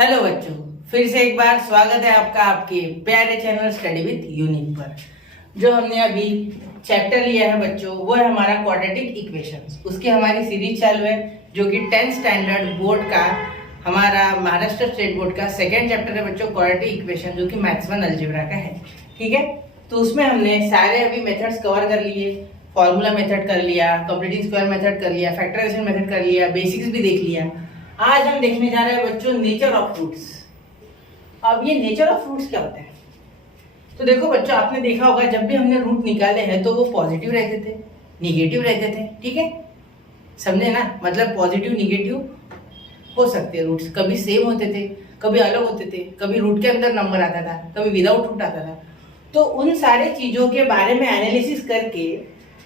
Hello बच्चों, फिर से एक बार स्वागत है आपका आपके प्यारे चैनल स्टडी विद यूनिक पर। जो हमने अभी चैप्टर लिया है बच्चों, वो है हमारा क्वाड्रेटिक इक्वेशंस। उसकी हमारी सीरीज चालू है जो कि 10th स्टैंडर्ड बोर्ड का हमारा महाराष्ट्र स्टेट बोर्ड का सेकेंड चैप्टर है बच्चों, क्वाड्रेटिक इक्वेशन, जो कि मैथ्स वन अलजेब्रा का है। ठीक है, तो उसमें हमने सारे अभी मेथड्स कवर कर लिए। फॉर्मूला मेथड कर लिया, कंप्लीटिंग स्क्वायर मेथड कर लिया, फैक्टराइजेशन मेथड कर लिया, बेसिक्स भी देख लिया। आज हम देखने जा रहे हैं बच्चों नेचर ऑफ फ्रूट्स। अब ये नेचर ऑफ फ्रूट्स क्या होता है? तो देखो बच्चों, आपने देखा होगा जब भी हमने रूट निकाले हैं तो वो पॉजिटिव रहते थे, निगेटिव रहते थे। ठीक है, समझे ना? मतलब पॉजिटिव निगेटिव हो सकते हैं रूट्स, कभी सेम होते थे, कभी अलग होते थे, कभी रूट के अंदर नंबर आता था, कभी विदाउट रूट आता था। तो उन सारे चीजों के बारे में एनालिसिस करके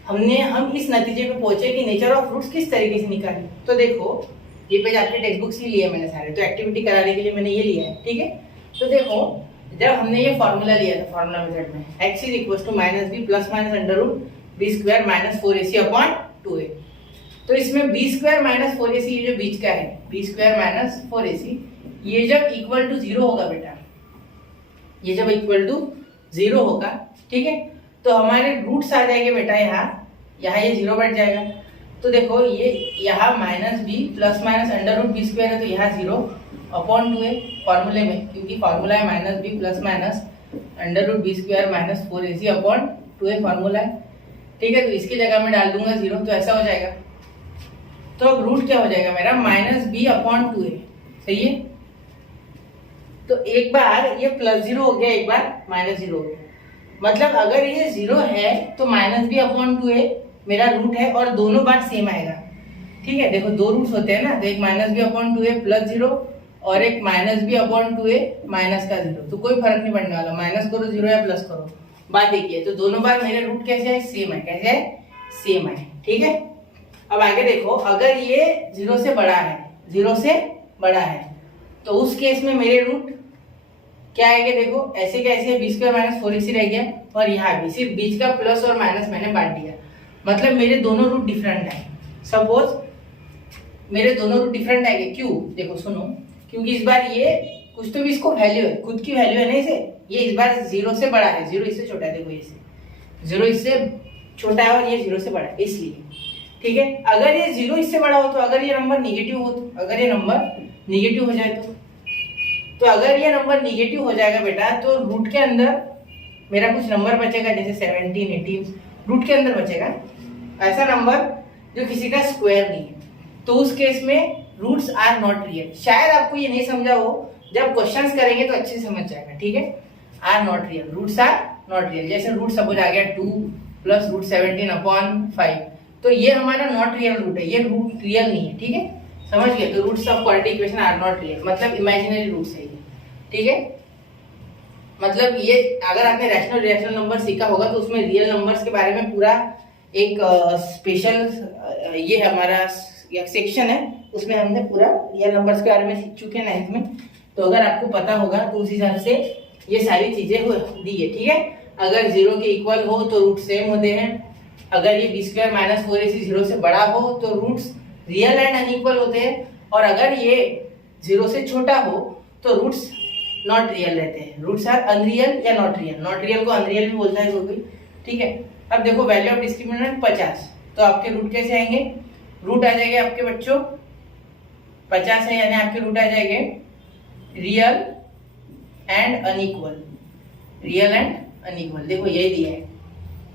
हम इस नतीजे पे पहुंचे कि नेचर ऑफ फ्रूट्स किस तरीके से निकाले। तो देखो, ये पेज आपके टेक्स्ट बुक से लिए मैंने सारे, तो एक्टिविटी कराने के लिए मैंने ये लिया है। ठीक है, तो देखो, जब हमने ये फॉर्मूला लिया था फॉर्मूला मेथड में, x is equal to minus B plus minus under root B square minus 4ac upon 2a। तो इसमें बी स्क्वायर माइनस 4ac ये जो बीच का है, बी स्क्वायर माइनस 4ac, ये जब इक्वल टू 0 होगा बेटा, ये जब इक्वल टू 0 होगा, ठीक है, तो हमारे रूट्स आ जाएंगे बेटा यहाँ ये 0 बैठ जाएगा। तो देखो, ये यहाँ minus B plus minus under root B square है, तो यहाँ 0 अपॉन 2a फॉर्मूले में, क्योंकि फॉर्मूला है minus B plus minus under root B square minus 4ac upon 2a formula है। ठीक है, तो इसकी जगह में डाल दूंगा 0, तो ऐसा हो जाएगा। तो अब रूट क्या हो जाएगा मेरा? Minus B upon 2a। सही है, तो एक बार ये प्लस 0 हो गया, एक बार माइनस 0 हो गया। मतलब अगर ये 0 है तो माइनस बी अपॉन 2a मेरा रूट है और दोनों बार सेम आएगा। ठीक है, देखो दो रूट्स होते हैं ना, तो एक minus B upon 2a plus 0 और एक minus B upon 2a minus का 0। तो कोई फर्क नहीं पड़ने वाला, माइनस करो 0 या प्लस करो, बात देखिए। तो दोनों बार मेरे रूट कैसे है? सेम है। कैसे है? सेम है। ठीक है, अब आगे देखो, अगर ये 0 से बड़ा है, 0 से बड़ा है, तो उस केस में मेरे रूट क्या आएंगे? देखो ऐसे कैसे, बी स्क्वायर माइनस 4ac रह गया, और यहाँ भी सिर्फ बीच का प्लस और माइनस मैंने बांट दिया। मतलब मेरे दोनों रूट डिफरेंट है। सपोज मेरे दोनों रूट डिफरेंट आएंगे, क्यों? देखो सुनो, क्योंकि इस बार ये कुछ तो भी इसको वैल्यू है, खुद की वैल्यू है ना इसे, ये इस बार 0 से बड़ा है, 0 इससे छोटा है। देखो इसे 0 इससे छोटा है और ये 0 से बड़ा है, इसलिए। ठीक है, अगर ये 0 इससे बड़ा हो, तो अगर ये नंबर निगेटिव हो, तो अगर ये नंबर निगेटिव हो जाए तो अगर ये नंबर निगेटिव हो जाएगा बेटा, तो रूट के अंदर मेरा कुछ नंबर बचेगा, जैसे 17, 18 रूट के अंदर बचेगा, ऐसा नंबर जो किसी का स्क्वायर नहीं है। तो उस केस में रूट्स आर नॉट रियल। शायद आपको ये नहीं समझा हो, जब क्वेश्चंस करेंगे तो अच्छे से समझ जाएगा। ठीक है, are not real, roots are not real. जैसे रूट सपोज आ गया 2 प्लस रूट 17 अपॉन 5, तो ये हमारा नॉट रियल रूट है, ये रूट रियल नहीं है। ठीक है, समझ गए? तो roots of quadratic equation are not real, मतलब इमेजिनरी रूट्स है ये। ठीक है, मतलब ये अगर आपने रैशनल रिएक्शनल नंबर सीखा होगा तो उसमें रियल नंबर्स के बारे में पूरा एक स्पेशल ये हमारा सेक्शन है, उसमें हमने पूरा रियल नंबर्स के बारे में सीख चुके हैं 9th में। तो अगर आपको पता होगा तो उस हिसाब से ये सारी चीजें दी है। ठीक है, अगर 0 के इक्वल हो तो रूट सेम होते हैं, अगर ये बी स्क्वायर माइनस 4ac 0 से बड़ा हो तो रूट्स रियल एंड अनइक्वल होते हैं, और अगर ये 0 से छोटा हो तो रूट्स नॉट रियल रहते हैं। रूट्स आर अनरियल या नॉट रियल। नॉट रियल को अनरियल भी बोलता है कोई। ठीक है, अब देखो वैल्यू ऑफ डिस्क्रिमिनेंट 50, तो आपके रूट कैसे आएंगे? रूट आ जाएंगे आपके बच्चों 50 है, यानी आपके रूट आ जाएंगे real and unequal. Real and unequal, देखो यही दिया है,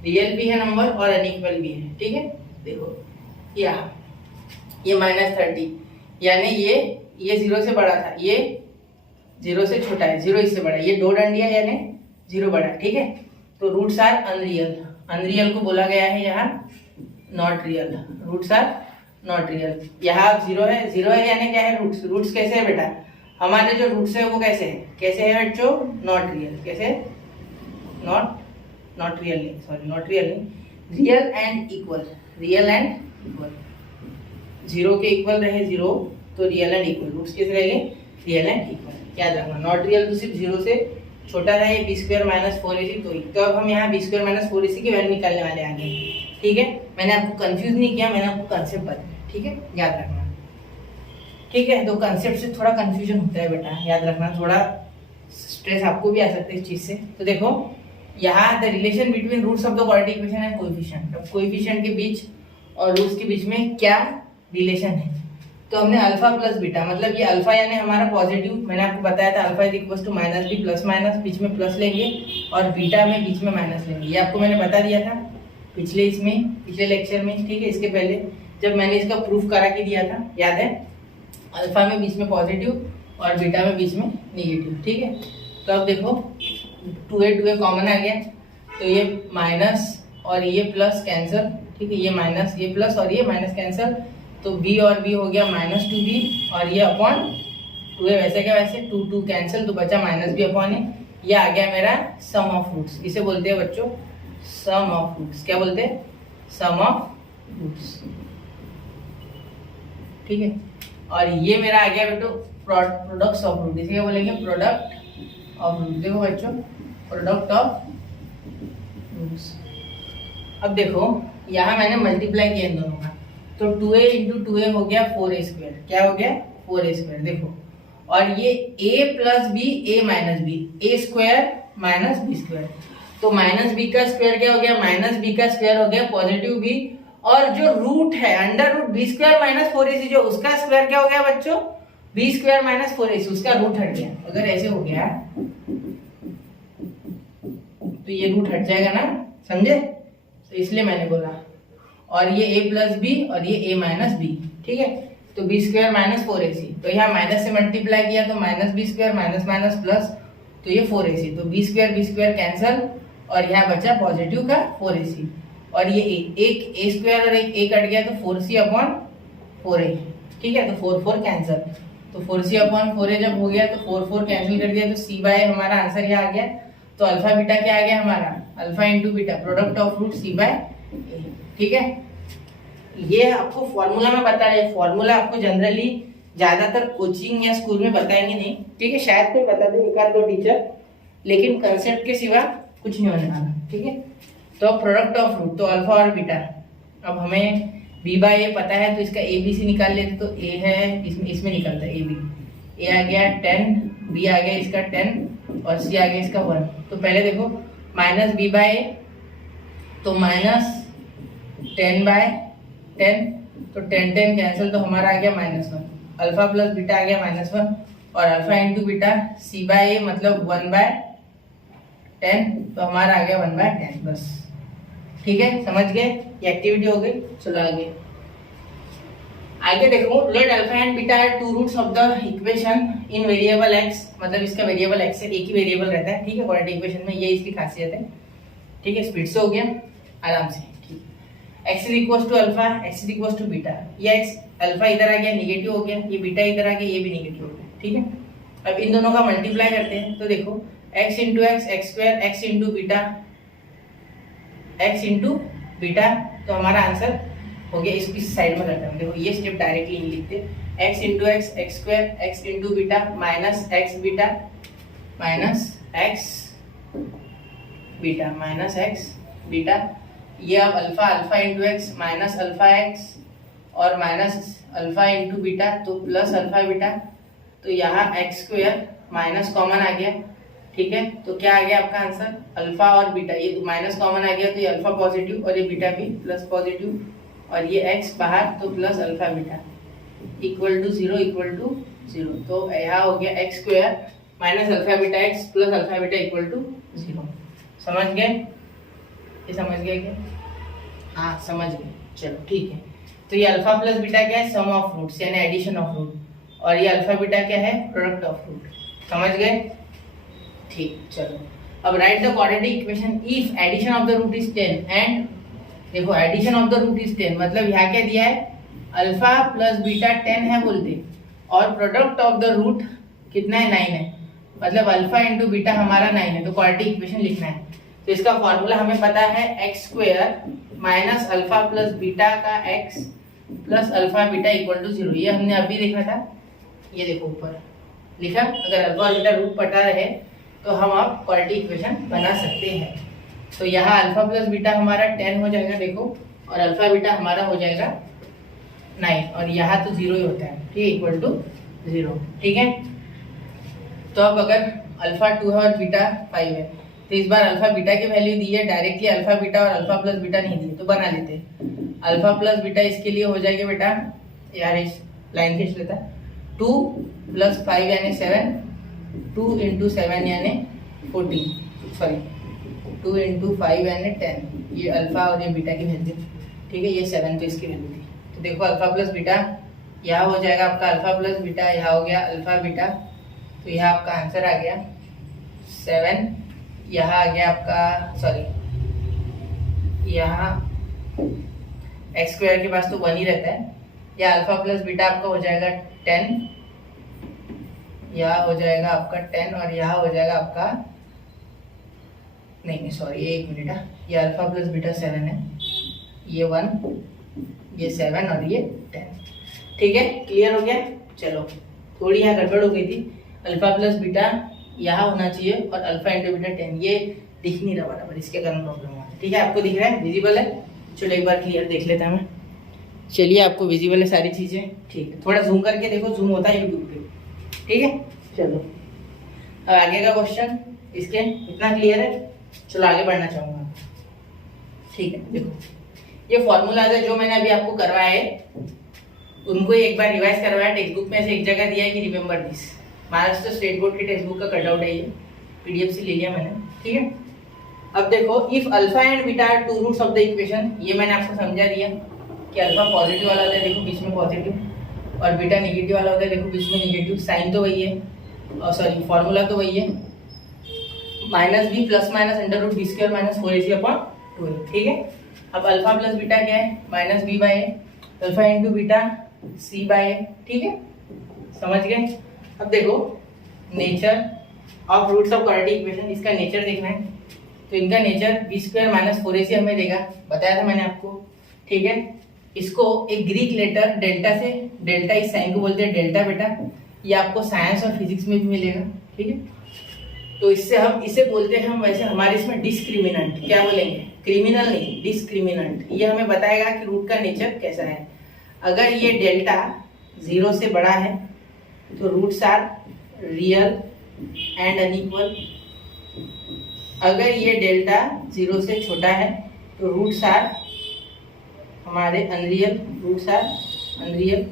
रियल भी है नंबर और अनइक्वल भी है। ठीक है, देखो यहाँ ये -30, यानी ये 0 से बड़ा था, ये 0 से छोटा है, 0 इससे बड़ा है, ये 2 डंडिया यानी 0 बड़ा है। ठीक है, तो रूट्स आर अनरियल। अनरियल को बोला गया है यहाँ not real. Roots are not real. यहाँ 0 है, 0 है यानी क्या है? रूट्स। रूट्स कैसे है बेटा? हमारे जो रूट्स है वो कैसे है? कैसे है बच्चों? Not real. कैसे? नॉट रियल नहीं, सॉरी नॉट रियल नहीं, real and equal. Real and equal, 0 के इक्वल रहे 0, तो रियल एंड इक्वल। रूट्स कैसे रहेंगे? Real and equal. याद रखना, नॉट रियल तो सिर्फ 0 से छोटा था, ये बी स्क्वायर माइनस 4ac, तो अब हम यहाँ बी स्क्वायर माइनस 4ac की वैल्यू निकालने वाले आगे। ठीक है, मैंने आपको कंफ्यूज नहीं किया, मैंने आपको कंसेप्ट बताया। ठीक है, याद रखना। ठीक है। तो कंसेप्ट से थोड़ा कंफ्यूजन होता है बेटा, याद रखना, थोड़ा स्ट्रेस आपको भी आ सकता है इस चीज से। तो देखो यहाँ the relation between roots of the quadratic equation and coefficient. अब कोएफिशिएंट के बीच और रूट्स के बीच में क्या रिलेशन है, तो हमने अल्फा प्लस बीटा, मतलब ये अल्फा यानी हमारा पॉजिटिव, मैंने आपको बताया था alpha is equal to minus B plus minus, बीच में प्लस लेंगे और बीटा में बीच में माइनस लेंगे। ये आपको मैंने बता दिया था पिछले लेक्चर में, ठीक है। इसके पहले जब मैंने इसका प्रूफ करा के दिया था, याद है, अल्फा में बीच में पॉजिटिव और बीटा में बीच में नेगेटिव, ठीक है। तो अब देखो 2a कॉमन आ गया, तो ये माइनस और ये प्लस कैंसिल, ठीक है, ये माइनस ये प्लस और ये माइनस कैंसिल, तो b और b हो गया माइनस 2b और ये अपॉन 2a वैसे क्या वैसे 2 कैंसिल, तो बचा माइनस b अपॉन ए। ये आ गया मेरा सम ऑफ रूट्स, इसे बोलते हैं बच्चों सम ऑफ रूट्स। क्या बोलते हैं? सम ऑफ रूट्स, ठीक है। और ये मेरा आ गया बेटो प्रोडक्ट्स ऑफ रूट, इसे क्या बोलेंगे? Product of root. देखो बच्चों प्रोडक्ट ऑफ रूट्स। अब देखो यहाँ मैंने मल्टीप्लाई किया इन दोनों का, तो 2a इंटू 2a हो गया 4a स्क्वायर। क्या हो गया? 4a square. देखो और ये a plus B a minus B, a square minus B square, तो माइनस बी का स्क्वायर क्या हो गया? माइनस बी का स्क्वायर हो गया पॉजिटिव बी, और जो रूट है under root B square minus 4ac, जो उसका स्क्वायर क्या हो गया बच्चों? बी स्क्वायर माइनस 4ac, उसका रूट हट गया। अगर ऐसे हो गया तो ये रूट हट जाएगा ना, समझे? तो इसलिए मैंने बोला। और ये a प्लस बी और ये a माइनस बी, ठीक है। तो बी स्क्वायर माइनस 4ac, तो यहाँ माइनस से मल्टीप्लाई किया तो minus B square minus minus plus, तो ये 4ac, तो बी स्क्वायर कैंसल और यहाँ बचा पॉजिटिव का 4ac, और ये एक a स्क्वायर और एक a कट गया तो 4c अपॉन 4a, ठीक है। तो 4 कैंसल, तो 4c अपॉन 4a जब हो गया तो 4 कैंसिल कर दिया, तो c बाय हमारा आंसर यहाँ आ गया। तो अल्फा बीटा क्या आ गया हमारा? Alpha into beta product of root c by a, ठीक है। ये आपको फॉर्मूला में बता रहे, फॉर्मूला आपको जनरली ज्यादातर कोचिंग या स्कूल में बताएंगे नहीं, ठीक है। शायद कोई बता दे, एक आध दो टीचर, लेकिन कंसेप्ट के सिवा कुछ नहीं होने वाला, ठीक है। तो प्रोडक्ट ऑफ रूट, तो अल्फा और बीटा। अब हमें b बाय a पता है, तो इसका a b c निकाल लेते, तो a है इसमें निकलता है a b, a आ गया 10, b आ गया इसका 10 और c आ गया इसका 1। तो पहले देखो माइनस b बाय a, तो माइनस 10 बाय 10, तो 10 कैंसिल, तो हमारा आ गया -1। अल्फा प्लस बीटा आ गया -1, और alpha into beta c by a मतलब 1 बाय 10, तो हमारा आ गया 1 बाय 10 बस, ठीक है। समझ गए? ये एक्टिविटी हो गई। चलो आगे देखो, let alpha and beta are two roots of the equation in variable x, मतलब इसका वेरिएबल x है, एक ही वेरिएबल रहता है, ठीक है, क्वाड्रेटिक इक्वेशन में, ये इसकी खासियत है, ठीक है। स्पीड से हो गया आराम से, ठीक। x is equal to alpha, x is equal to beta, ये x अल्फा इधर आ गया निगेटिव हो गया, ये बीटा इधर आ गया ये भी निगेटिव हो गया, ठीक है। अब इन दोनों का मल्टीप्लाई करते हैं, तो देखो x into x square, x into beta x into beta, तो हमारा आंसर हो गया। इसकी साइड में करते हैं, देखो ये स्टेप डायरेक्टली नहीं लिखते, x into x square, x into beta minus x beta minus x beta minus x beta, ये अब alpha into x minus alpha x और माइनस अल्फा इंटू बीटा, तो प्लस अल्फा बीटा, तो यहाँ x square minus common आ गया, ठीक है। तो क्या आ गया आपका आंसर? अल्फा और बीटा, ये माइनस कॉमन आ गया, तो ये अल्फा पॉजिटिव और ये बीटा भी प्लस पॉजिटिव, और ये x बाहर, तो plus alpha beta equal to 0, तो यहाँ हो गया x square minus alpha beta x plus alpha beta equal to 0। समझ गए? ये समझ गए क्या? हाँ समझ गए, चलो ठीक है। तो ये अल्फा प्लस बीटा क्या है? सम ऑफ रूट्स यानी एडिशन ऑफ रूट, और ये अल्फा बीटा क्या है? Product of root. समझ गए? ठीक, चलो अब write the quadratic equation if addition of the root is 10 and, देखो addition of the root is 10 मतलब यहाँ क्या दिया है? अल्फा प्लस बीटा 10 है बोलते, और प्रोडक्ट ऑफ द रूट कितना है? 9 है, मतलब अल्फा इंटू बीटा हमारा 9 है, तो क्वाड्रेटिक इक्वेशन लिखना है। तो इसका फॉर्मूला हमें पता है X square minus alpha plus beta का X plus alpha beta equal to 0, ये हमने अभी देखा था, ये देखो ऊपर लिखा। अगर अल्फा और बीटा रूट पता रहे तो हम अब क्वाड्रेटिक इक्वेशन बना सकते हैं। तो यहाँ अल्फा प्लस बीटा हमारा 10 हो जाएगा, देखो, और अल्फा बीटा हमारा हो जाएगा 9 और यहाँ तो 0 ही होता है, ठीक है, इक्वल टू 0, ठीक है। तो अब अगर अल्फा 2 है और बीटा 5 है, तो इस बार अल्फा बीटा की वैल्यू दी है, डायरेक्टली अल्फा बीटा और अल्फा प्लस बीटा नहीं दी, तो बना लेते हैं। अल्फा प्लस बीटा इसके लिए हो जाएगा बेटा, यार इस लाइन खींच लेता है, 2 + 5 यानी 7, 2 × 7 यानी 14, सॉरी 2 × 5 यानी 10, ये अल्फा और ये बीटा की वैल्यू, ठीक है, ये 7 तो इसकी वैल्यू थी। तो देखो अल्फा प्लस बीटा यहाँ हो जाएगा आपका अल्फा प्लस बीटा, यहाँ हो गया अल्फा बीटा, तो यहाँ आपका आंसर आ गया 7, यहाँ आ गया आपका, सॉरी यहाँ x² के पास तो 1 ही रहता है, या अल्फा प्लस बीटा आपका हो जाएगा 10, यहाँ हो जाएगा आपका 10 और यहाँ हो जाएगा आपका, नहीं सॉरी एक मिनट, ये अल्फा प्लस बीटा 7 है, ये 1, ये 7 और ये 10, ठीक है, क्लियर हो गया। चलो थोड़ी यहाँ गड़बड़ हो गई थी, अल्फा प्लस बीटा यहाँ होना चाहिए और अल्फा इंटू बीटा 10, ये दिख नहीं रहा बराबर, इसके कारण प्रॉब्लम हुआ है, ठीक है, आपको दिख रहा है, विजिबल है। चलो एक बार क्लियर देख लेता हूँ मैं, चलिए आपको विजिबल है सारी चीज़ें, ठीक है, थोड़ा जूम करके देखो, जूम होता है यूट्यूब पे, ठीक है। चलो अब आगे का क्वेश्चन, इसके इतना क्लियर है, चलो आगे बढ़ना चाहूँगा, ठीक है। देखो ये फॉर्मूलाज है जो मैंने अभी आपको करवाया है, उनको एक बार रिवाइज करवाया, टेक्स्ट बुक में से एक जगह दिया है कि remember this, Maharashtra state board की टेक्स्ट बुक का कटआउट है, ये PDF से ले लिया मैंने, ठीक है। अब देखो if alpha and beta are two roots of the equation, ये मैंने आपको समझा दिया कि अल्फा पॉजिटिव वाला होता है, देखो बीच में पॉजिटिव, और बीटा नेगेटिव वाला होता है, देखो बीच में नेगेटिव, साइन तो वही है, और सॉरी फॉर्मूला तो वही है, -b ± √b² - 4ac/2, ठीक है। अब अल्फा प्लस बीटा क्या है, -b/a, alpha into beta c/a, ठीक है, समझ गए। अब देखो nature of roots of quadratic equation, इसका नेचर देखना है, तो इनका नेचर b² - 4ac हमें देगा, बताया था मैंने आपको, ठीक है। इसको एक ग्रीक लेटर डेल्टा से, डेल्टा इस साइन को बोलते हैं डेल्टा बेटा, ये आपको साइंस और फिजिक्स में भी मिलेगा, ठीक है। तो इससे हम इसे बोलते हैं, हम वैसे हमारे इसमें डिस्क्रिमिनेंट, क्या बोलेंगे, क्रिमिनल नहीं, डिस्क्रिमिनेंट, ये हमें बताएगा कि रूट का नेचर कैसा है। अगर ये डेल्टा 0 से बड़ा है तो roots are real and unequal, अगर ये डेल्टा 0 से छोटा है तो रूट्स आर हमारे अनरियल, रूट्स आर अनरियल,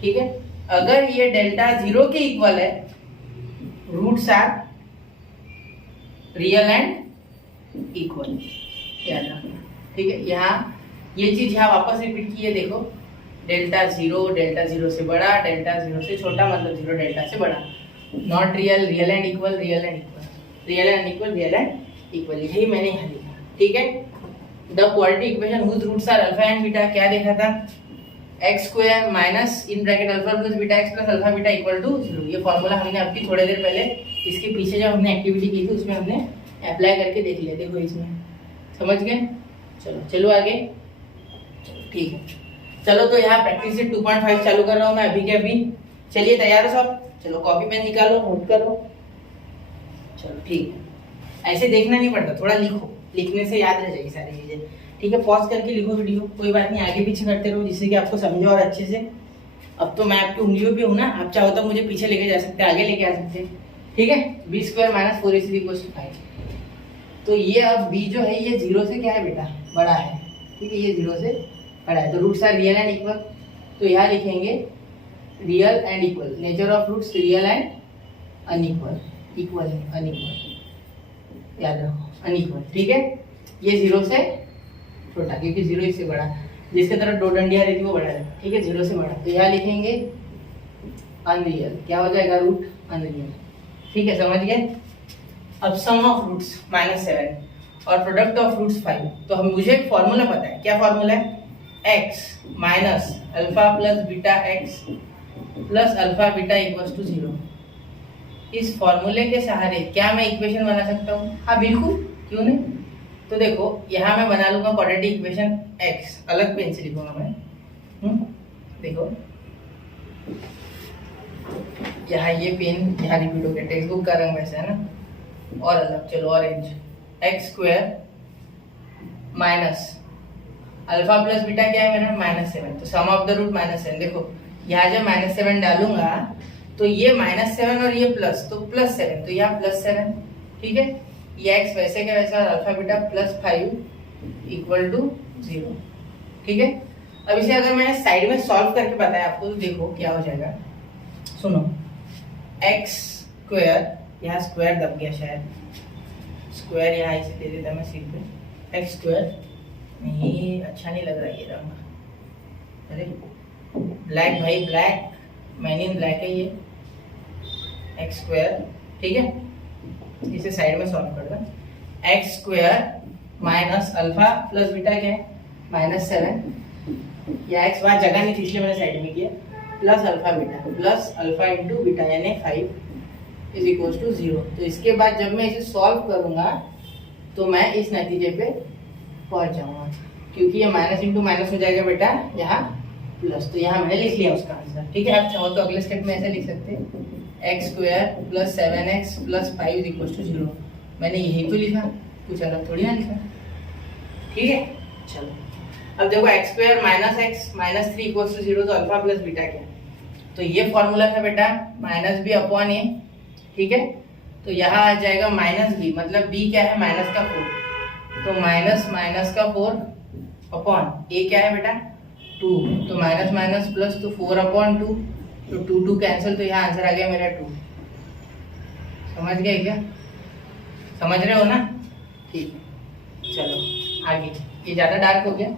ठीक है। अगर ये डेल्टा 0 के इक्वल है, roots are real and equal, याद रखना, ठीक है। यहाँ ये चीज यहाँ वापस रिपीट की है, देखो डेल्टा 0 से बड़ा, डेल्टा 0 से छोटा, मतलब 0 डेल्टा से बड़ा, not real, real and equal, real and equal, real and equal, real and equal, यही मैंने यहाँ लिखा, ठीक है। The quadratic equation whose roots are alpha and beta, क्या देखा था, x² minus in bracket alpha plus beta x plus alpha beta equal to 0, ये फॉर्मूला हमने आपकी थोड़ी देर पहले इसके पीछे जब हमने एक्टिविटी की थी उसमें हमने अप्लाई करके देख लिया, देखो इसमें, समझ गए। चलो आगे, ठीक है। चलो तो यहाँ प्रैक्टिस से 2.5 चालू कर रहा हूँ मैं अभी के अभी, चलिए तैयार हो सब, चलो कॉपी पेन निकालो, नोट करो, चलो ठीक है। ऐसे देखना नहीं पड़ता, थोड़ा लिखो, लिखने से याद रह जाएगी सारी चीजें, ठीक है। पॉज करके लिखो वीडियो, कोई बात नहीं, आगे पीछे करते रहो जिससे कि आपको समझो और अच्छे से। अब तो मैं आपकी उंगलियों पे हूँ ना, आप चाहो तो मुझे पीछे लेके जा सकते हैं, आगे लेके आ सकते हैं, ठीक है। b² - 4ac = 5, तो ये अब b जो है ये 0 से क्या है बेटा, बड़ा है, ठीक है, ये 0 से बड़ा है, तो roots are real and equal, तो यहाँ लिखेंगे real and equal, nature of roots real and unequal, equal unequal, याद रखो अनइक्वल, ठीक है। ये 0 से छोटा, क्योंकि 0 इससे बड़ा, जिसके तरफ दो डंडियां रहती है वो बड़ा है, ठीक है, 0 से बड़ा, तो यहाँ लिखेंगे अनरियल, क्या हो जाएगा, रूट अनरियल, ठीक है, समझ गए। अब सम ऑफ रूट्स -7 और प्रोडक्ट ऑफ रूट्स 5, तो हम मुझे एक फॉर्मूला पता है, क्या फॉर्मूला है, x minus alpha plus beta x plus alpha beta = 0। इस फॉर्मूले के सहारे क्या मैं इक्वेशन बना सकता हूँ, हाँ बिल्कुल, क्यों नहीं। तो देखो यहाँ मैं बना लूंगा क्वाड्रेटिक इक्वेशन x, अलग पेन से लिखूंगा मैं, देखो यहाँ ये पेन यहाँ रिपीट हो गया, टेक्स्ट बुक का रंग वैसा है ना, और अलग, चलो orange, x² minus alpha plus beta क्या है मेरा -7, तो सम ऑफ द रूट -7। देखो यहाँ जब -7 डालूंगा तो ये -7 और ये प्लस, तो +7, तो यहाँ +7, ठीक है। ये x वैसे का वैसा, अल्फा बीटा +5 = 0, ठीक है। अब इसे अगर मैं साइड में सॉल्व करके बताया आपको तो देखो क्या हो जाएगा, सुनो। x², यहाँ स्क्वायर दब गया शायद, स्क्वायर यहाँ इसे दे देता मैं सिर पे, x², नहीं अच्छा नहीं लग रहा ये रंग, अरे ब्लैक भाई ब्लैक, मैन इन ब्लैक है ये, x², ठीक है। इसे साइड में सॉल्व कर दो। x² minus alpha plus beta क्या है -7, या x वहाँ जगह नहीं थी इसलिए मैंने साइड में किया, plus alpha beta, plus alpha into beta यानी 5 = 0। तो इसके बाद जब मैं इसे सॉल्व करूंगा तो मैं इस नतीजे पे पहुंच जाऊंगा, क्योंकि ये माइनस इंटू माइनस हो जाएगा बेटा यहाँ प्लस, तो यहाँ मैंने लिख लिया उसका आंसर, ठीक है। आप चाहो तो अगले स्टेप में ऐसे लिख सकते हैं, x² + 7x + 5 = 0। मैंने यही तो लिखा, कुछ अलग थोड़ी ना लिखा, ठीक है। चलो अब देखो x² - x -3 = 0, तो अल्फा प्लस बीटा क्या, तो ये फॉर्मूला था बेटा -b/a, ठीक है। तो यहाँ आ जाएगा -b, मतलब b क्या है -4, तो -4 अपॉन a क्या है बेटा 2, तो माइनस प्लस, तो 4/2, तो 2 कैंसिल, तो यहाँ आंसर आ गया मेरा 2। समझ गए क्या, समझ रहे हो ना, ठीक है। चलो आगे, ये ज़्यादा डार्क हो गया,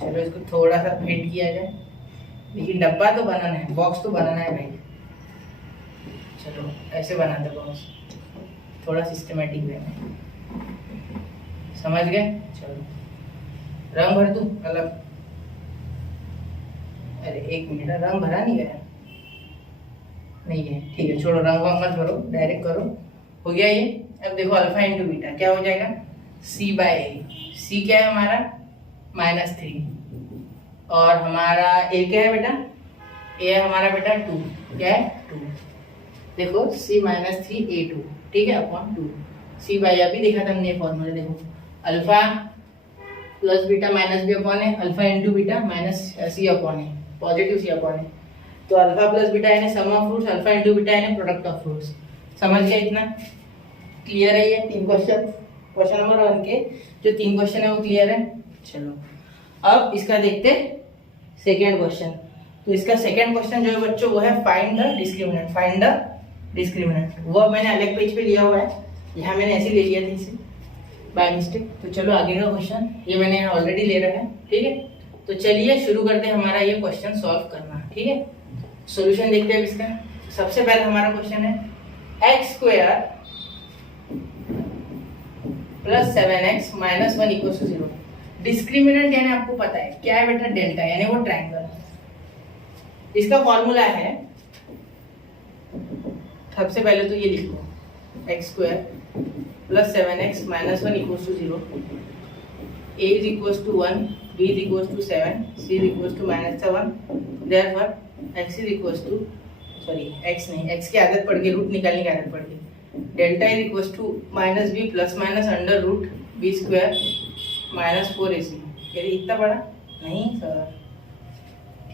चलो इसको थोड़ा सा फेड किया जाए, लेकिन डब्बा तो बनाना है, बॉक्स तो बनाना है भाई। चलो ऐसे बनाते बॉक्स, थोड़ा सिस्टमेटिक वे में, समझ गए। चलो रंग भर दूं अलग, अरे एक मिनट, रंग भरा नहीं गया, नहीं है, ठीक है छोड़ो, रंग मत भरो, डायरेक्ट करो, हो गया ये। अब देखो अल्फा इंटू बीटा क्या हो जाएगा, c/a, c क्या है हमारा -3, और हमारा a क्या है बेटा, a है हमारा बेटा 2, क्या है 2, देखो c -3 a2, ठीक है, अपॉन 2, c/a अभी देखा था हमने फॉर्मूला, देखो alpha plus beta minus b upon है, alpha into beta minus c upon है, पॉजिटिव c अपॉन है, तो अल्फा प्लस बीटा यानी sum of roots, alpha into beta यानी प्रोडक्ट ऑफ फ्रूट्स। समझ गया, इतना क्लियर है ये 3 क्वेश्चन नंबर 1 के जो 3 क्वेश्चन है वो क्लियर है। चलो अब इसका देखते सेकेंड क्वेश्चन। तो इसका सेकेंड क्वेश्चन जो है बच्चों वो है find the discriminant, find the discriminant, वो मैंने अलग पेज पे लिया हुआ है, यहाँ मैंने ऐसे ले लिया था इसे बाय मिस्टेक। तो चलो आगे का क्वेश्चन, ये मैंने ऑलरेडी ले रखा है, ठीक है। तो चलिए शुरू करते हैं हमारा ये क्वेश्चन सॉल्व करना, ठीक है। सॉल्यूशन देखते हैं इसका। सबसे पहले हमारा क्वेश्चन है x² + 7x - 1 = 0। डिस्क्रिमिनेंट यानी आपको पता है क्या है बेटा, डेल्टा, यानी वो ट्रायंगल। इसका फॉर्मूला है, सबसे पहले तो ये लिखो x² + 7x - 1 = 0, a = 1, b = 7, c = -7, therefore x की आदत पड़ गई, रूट निकालने की आदत पड़ गई, डेल्टा -b ± (b²) - 4ac। यदि इतना बड़ा नहीं सर,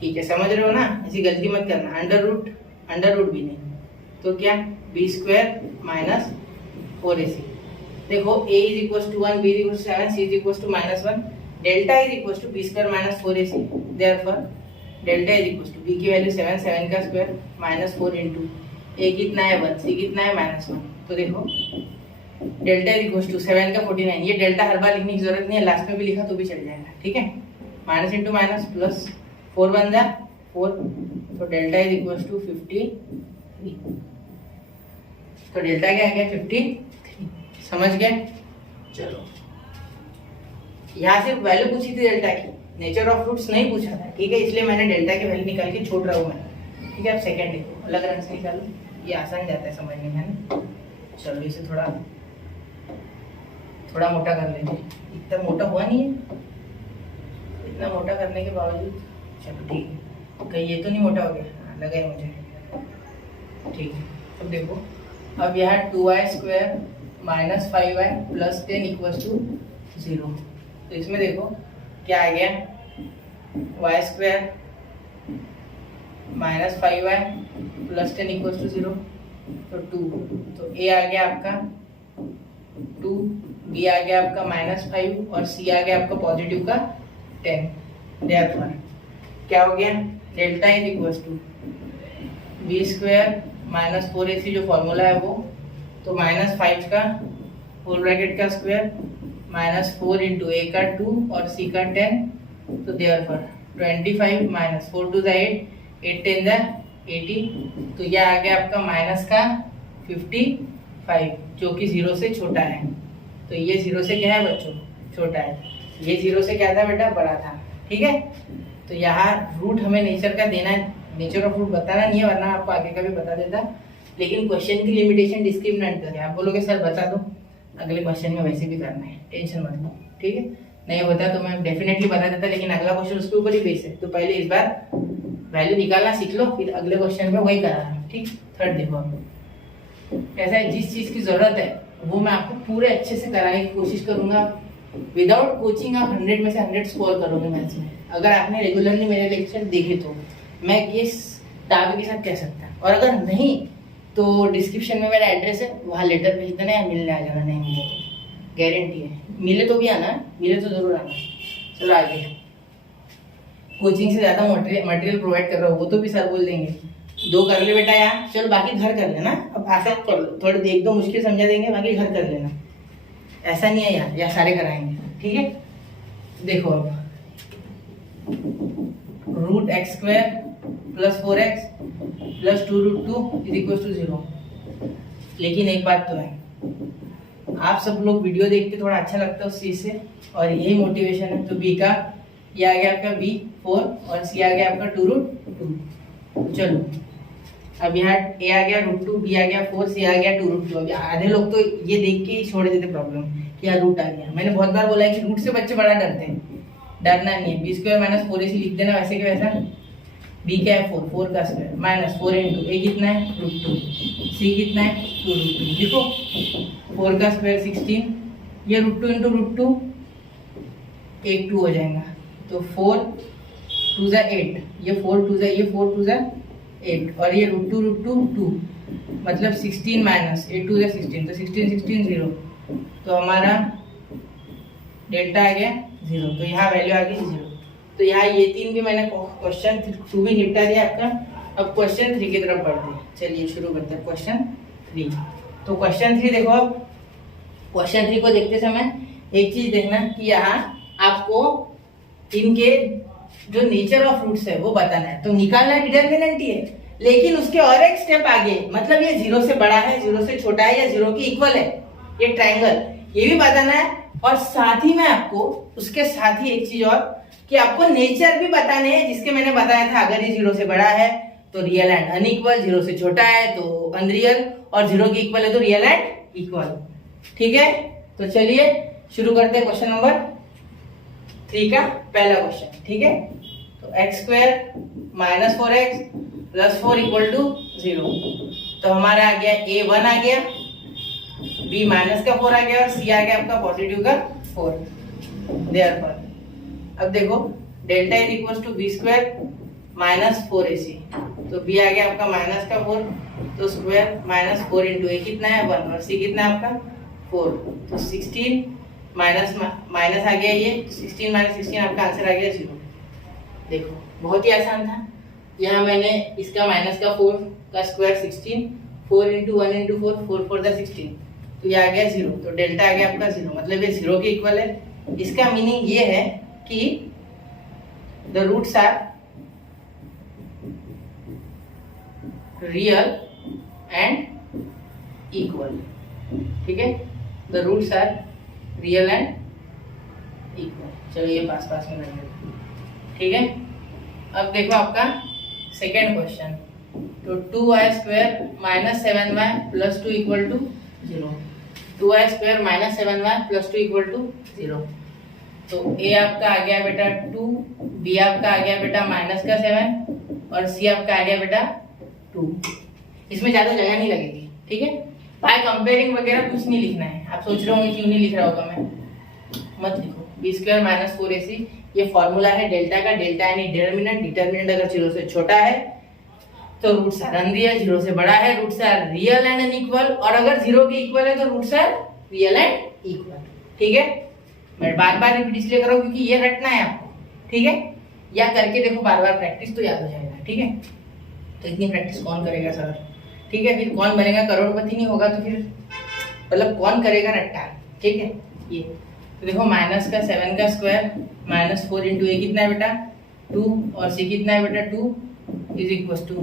ठीक है, समझ रहे हो ना, ऐसी गलती मत करना, अंडर रूट भी नहीं, तो क्या b² - 4ac। देखो a = 1, b = 7, c = -1, delta b² - 4ac, therefore delta b की वैल्यू 7, 7 का स्क्वायर -4 इंटू a कितना है 1, c कितना है -1। तो देखो डेल्टा 7 का 49, ये डेल्टा हर बार लिखने की जरूरत नहीं है, लास्ट में भी लिखा तो भी चल जाएगा, ठीक है। माइनस इंटू माइनस प्लस 4 बन जा 4, तो डेल्टा = 53, तो डेल्टा क्या आ गया 53। समझ गए। चलो यहाँ सिर्फ वैल्यू पूछी थी डेल्टा की, नेचर ऑफ फ्रूट्स नहीं पूछा था, ठीक है, इसलिए मैंने डेल्टा की वैल्यू निकाल के छोड़ रहा हूँ मैं, ठीक है। अब सेकंड देखो, अलग रंग से निकालो, ये आसान जाता है समझने में, है ना। चलो इसे थोड़ा मोटा कर लेंगे, इतना मोटा हुआ नहीं है, इतना मोटा करने के बावजूद, चलो ठीक है, कहीं ये तो नहीं मोटा हो गया, हाँ लगा है मुझे, ठीक है। अब देखो, अब यहाँ 2y² - 5y + 10 = 0, तो इसमें देखो क्या आ गया, Y square minus 5y plus 10 equal to 0, तो 2। तो ए आ गया आपका 2, बी आ गया आपका -5 और सी आ गया आपका पॉजिटिव का 10। देयरफॉर क्या हो गया, delta is equal to B square minus 4ac जो फॉर्मूला है वो, तो -5 का होल ब्रैकेट का स्क्वायर -4 इंटू ए का 2 और सी का 10, तो therefore 25 minus 4 to the 8, 8 10 the 80, तो यह आ गया आपका माइनस का 55 जो कि 0 से छोटा है। तो ये 0 से क्या है बच्चों, छोटा है। ये 0 से क्या था बेटा, बड़ा था। ठीक है, तो यहाँ रूट हमें नेचर का देना है, नेचर ऑफ रूट बताना नहीं है, वरना आपको आगे का भी बता देता, लेकिन क्वेश्चन की लिमिटेशन डिस्क्रिमिनेंट करें। आप बोलोगे सर बता दो, अगले क्वेश्चन में वैसे भी करना है, टेंशन मत लो। ठीक है, नहीं होता तो मैं डेफिनेटली बता देता, लेकिन अगला क्वेश्चन उसके ऊपर ही बेस है, तो पहले इस बार वैल्यू निकालना सीख लो, फिर अगले क्वेश्चन में वही कराना। ठीक, थर्ड देखो आप ऐसा है, जिस चीज की जरूरत है वो मैं आपको पूरे अच्छे से कराने की कोशिश करूंगा। विदाउट कोचिंग आप 100 में से 100 स्कोर करोगे मैथ्स में, अगर आपने रेगुलरली मेरे लेक्चर देखे तो। मैं ये दावे के साथ कह सकता हूँ, और अगर नहीं तो डिस्क्रिप्शन में मेरा एड्रेस है, वहाँ लेटर भेज देना या मिलने आ जाना, नहीं मिले तो गारंटी है, मिले तो भी आना, मिले तो जरूर आना। चलो आगे, कोचिंग से ज़्यादा मटेरियल प्रोवाइड कर रहा हूँ, वो तो भी सर बोल देंगे 2 कर ले बेटा यहाँ, चलो बाकी घर कर लेना। अब आसान कर लो, थोड़े देख दो मुश्किल समझा देंगे, बाकी घर कर लेना, ऐसा नहीं है यार, या सारे कराएंगे। ठीक है, देखो अब root X square plus 4x plus 2√2 is equal to 0। लेकिन एक बात तो है, आप सब लोग वीडियो देख के थोड़ा अच्छा लगता है उस चीज़ से, और यही मोटिवेशन है। तो बी का ये आ गया आपका b 4 और सी आ गया आपका 2√2। चलो अब यहाँ ए आ गया √2, बी आ गया 4, सी आ गया 2√2। अब आधे लोग तो ये देख के ही छोड़ देते प्रॉब्लम कि यार रूट आ गया। मैंने बहुत बार बोला है कि रूट से बच्चे बड़ा डरते हैं, डरना नहीं है। बी स्क्वायर माइनस 4ac लिख देना वैसे के वैसा। बी क्या है 4, 4 का स्क्वायर माइनस 4 इंटू ए कितना है √2, सी कितना है 2√2। देखो 4 का स्क्वायर 16, ये √2 इंटू √2 एक 2 हो जाएगा, तो 4 2 ज़ा 8, ये 4 2 ज़ा 8, और ये √2 2, मतलब 16 माइनस 8 2 ज़ा 16, तो 16 16 0, तो हमारा डेल्टा आ गया 0, तो यहाँ वैल्यू आ गई 0। तो यहाँ ये 3 भी मैंने क्वेश्चन 2 भी निपटा दिया आपका। अब क्वेश्चन 3 की तरफ बढ़ते हैं, चलिए शुरू करते हैं क्वेश्चन 3। तो क्वेश्चन 3 देखो, अब क्वेश्चन 3 को देखते समय एक चीज देखना कि यहाँ आपको इनके जो नेचर ऑफ रूट्स है वो बताना है। तो निकालना डिटर्मिनेंट ही है, लेकिन उसके और एक स्टेप आगे, मतलब ये 0 से बड़ा है, 0 से छोटा है, या 0 की इक्वल है ये ट्रायंगल, ये भी बताना है। और साथ ही में आपको उसके साथ ही एक चीज और कि आपको नेचर भी बताने हैं, जिसके मैंने बताया था अगर ये 0 से बड़ा है तो रियल एंड अनइक्वल, 0 से छोटा है तो अनरियल, और 0 की इक्वल है तो रियल एंड इक्वल। ठीक है, तो चलिए शुरू करते हैं क्वेश्चन नंबर 3 का पहला क्वेश्चन। ठीक है, तो X square minus 4x plus 4 equal to 0। तो हमारा आ गया a 1 आ गया, b माइनस का 4 आ गया, और c आ गया आपका पॉजिटिव का 4। देयरफॉर अब देखो delta is equal to B square minus 4ac, तो b आ गया आपका माइनस का 4, तो स्क्वायर माइनस 4 इंटू ए कितना है 1, और c कितना है आपका 4, तो 16 माइनस माइनस आ गया, ये 16 माइनस 16 आपका आंसर आ गया 0। देखो बहुत ही आसान था, यहाँ मैंने इसका माइनस का 4 का स्क्वायर 16, 4 इंटू 1 इंटू 4, 4 4 द 16, तो ये आ गया 0, तो डेल्टा आ गया आपका 0, मतलब ये 0 के इक्वल है। इसका मीनिंग ये है कि the roots are real and equal. ठीक है, the roots are real and equal. चलो ये पास पास में रख लेते। ठीक है, अब देखो आपका सेकेंड क्वेश्चन। तो 2y square minus 7y plus 2 equal to 0। 2y square minus 7y plus 2 equal to 0। तो a आपका आ गया बेटा 2, b आपका आ गया बेटा माइनस का 7, और c आपका आ गया बेटा 2। इसमें ज्यादा जगह नहीं लगेगी। ठीक है, बाय कंपेयरिंग वगैरह कुछ नहीं लिखना है। आप सोच रहे होंगे क्यों नहीं लिख रहा होगा मैं, मत लिखो। बी स्क्वायर माइनस 4ac ये फॉर्मूला है डेल्टा का। डेल्टा यानी डिटर्मिनेंट, डिटर्मिनेंट अगर 0 से छोटा है तो रूट्स आर अनरियल, 0 से बड़ा है roots are real and unequal, और अगर 0 के इक्वल है तो roots are real and equal. ठीक है, मैं बार बार रिपीट इसलिए कर रहा हूं क्योंकि ये रटना है आपको। ठीक है, या करके देखो बार बार प्रैक्टिस तो याद हो जाएगा। ठीक है, तो इतनी प्रैक्टिस कौन करेगा सर? ठीक है, फिर कौन बनेगा करोड़पति? नहीं होगा तो फिर मतलब कौन करेगा रट्टा? ठीक है, ये तो देखो माइनस का 7 का स्क्वायर माइनस 4 इंटू ए कितना है बेटा 2, और सी कितना है बेटा 2 इज इक्वल टू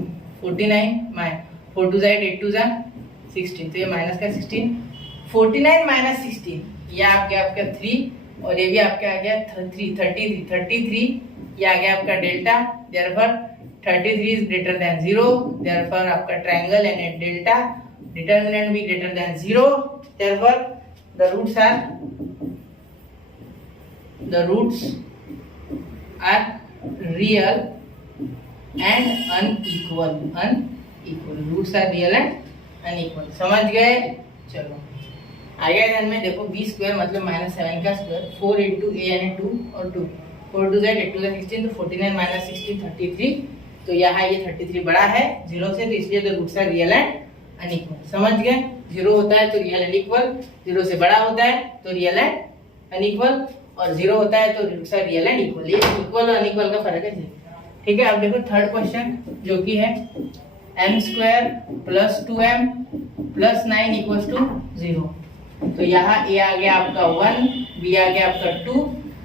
49 माइनस 4 2 8 8 2 16, तो ये माइनस का 16 49 माइनस 16 ये आ गया आपका 3, और ये भी आपका आ गया 33 ये आ गया आपका delta. Therefore 33 is greater than 0, therefore आपका ट्रायंगल एंड डेल्टा डिटरमिनेंट भी greater than 0, therefore the roots are real and unequal, roots are real and unequal। समझ गए? चलो आगे ध्यान में देखो, b स्क्वायर मतलब माइनस 7 का स्क्वायर 4 इंटू ए यानी 2 और 2 4 2 8 2 16, तो 49 माइनस 16 33, तो यहाँ ये 33 बड़ा है 0 से, तो इसलिए तो roots are real and unequal. समझ गए? 0 होता है तो रियल एंड इक्वल, 0 से बड़ा होता है तो रियल एंड अनइक्वल, और 0 होता है तो roots are real and equal. ये इक्वल और अनइक्वल का फर्क है। ठीक है, अब देखो थर्ड क्वेश्चन जो कि है m square plus 2m plus 9 equals to 0। तो यहाँ a आ गया आपका 1, b आ गया आपका 2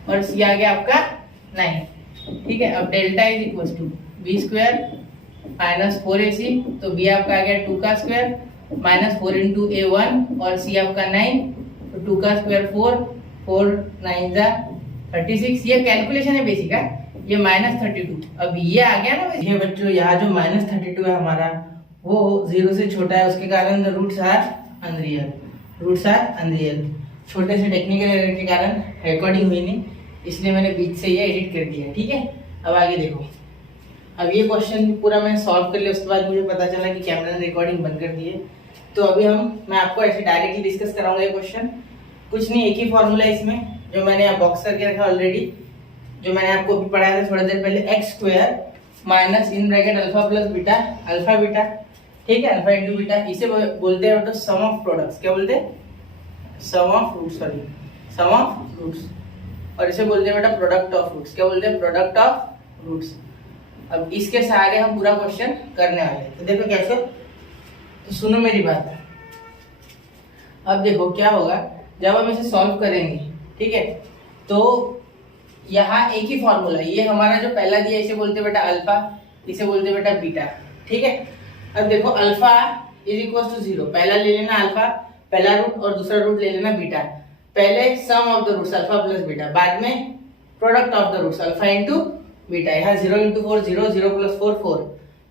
और c आ गया आपका 9। ठीक है, अब delta is equals to b square minus 4ac, तो b आपका आ गया 2 का स्क्वायर माइनस 4 इंटू ए 1 और c आपका 9, तो 2 का स्क्वायर 4 4 9 जा 36। ये कैलकुलेशन है बेसिक है, ये माइनस 32। अब ये आ गया ना ये बच्चों, यहाँ जो माइनस 32 है हमारा वो 0 से छोटा है, उसके कारण द रूट्स आर अनरियल, छोटे से टेक्निकल एरर के कारण रिकॉर्डिंग हुई नहीं, इसलिए मैंने बीच से ये एडिट कर दिया। ठीक है, अब आगे देखो, अब ये क्वेश्चन पूरा मैंने सॉल्व कर लिया, उसके बाद मुझे पता चला कि कैमरा ने रिकॉर्डिंग बंद कर दी है। तो अभी मैं आपको ऐसे डायरेक्टली डिस्कस कराऊंगा ये क्वेश्चन। कुछ नहीं, एक ही फॉर्मूला है इसमें जो मैंने बॉक्स करके रखा ऑलरेडी, जो मैंने आपको अभी पढ़ाया था थोड़ा देर पहले, x square minus in bracket alpha plus beta, alpha beta. ठीक है, अल्फा इंटू बीटा, इसे बोलते हैं बेटा सम ऑफ प्रोडक्ट्स। क्या बोलते हैं? सम ऑफ रूट्स। और इसे बोलते हैं बेटा प्रोडक्ट ऑफ रूट्स। क्या बोलते हैं? Product of roots. अब इसके सहारे हम पूरा क्वेश्चन करने वाले हैं। तो देखो कैसे, तो सुनो मेरी बात। अब देखो क्या होगा जब हम इसे सॉल्व करेंगे। ठीक है, तो यहाँ एक ही फॉर्मूला, ये हमारा जो पहला दिया इसे बोलते बेटा अल्फा, इसे बोलते बेटा बीटा। ठीक है, अब देखो अल्फा इज इक्वल टू 0, पहला ले लेना अल्फा पहला रूट और दूसरा रूट ले लेना बीटा। पहले sum of the roots alpha plus beta, बाद में product of the roots alpha into beta. यहाँ 0 इंटू 4 0, 0 प्लस 4 4,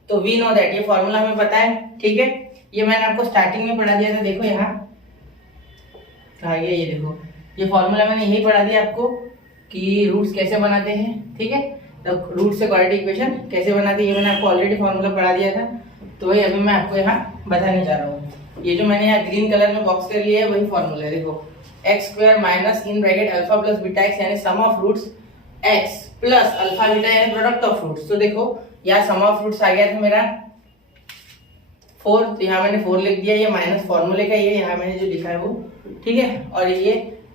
तो वी नो दैट, ये फॉर्मूला हमें पता है। ठीक है, ये मैंने आपको स्टार्टिंग में पढ़ा दिया था। देखो यहाँ कहा गया, ये देखो ये फॉर्मूला मैंने यही पढ़ा दिया आपको कि रूट्स कैसे बनाते हैं। ठीक है, तो रूट से क्वाड्रेटिक इक्वेशन कैसे बनाते हैं ये मैंने आपको ऑलरेडी फॉर्मूला पढ़ा दिया था, तो वही अभी मैं आपको यहाँ बताने जा रहा हूँ। ये जो मैंने यहाँ ग्रीन कलर में बॉक्स कर लिया है वही फॉर्मूला है। देखो X square minus in bracket alpha plus beta X यानी sum of roots X plus alpha beta यानी प्रोडक्ट ऑफ रूट्स। तो देखो यहाँ सम ऑफ रूट्स आ गया था मेरा 4, तो यहाँ मैंने 4 लिख दिया, ये माइनस फॉर्मूले का ये यहाँ मैंने जो लिखा है वो। ठीक है, और ये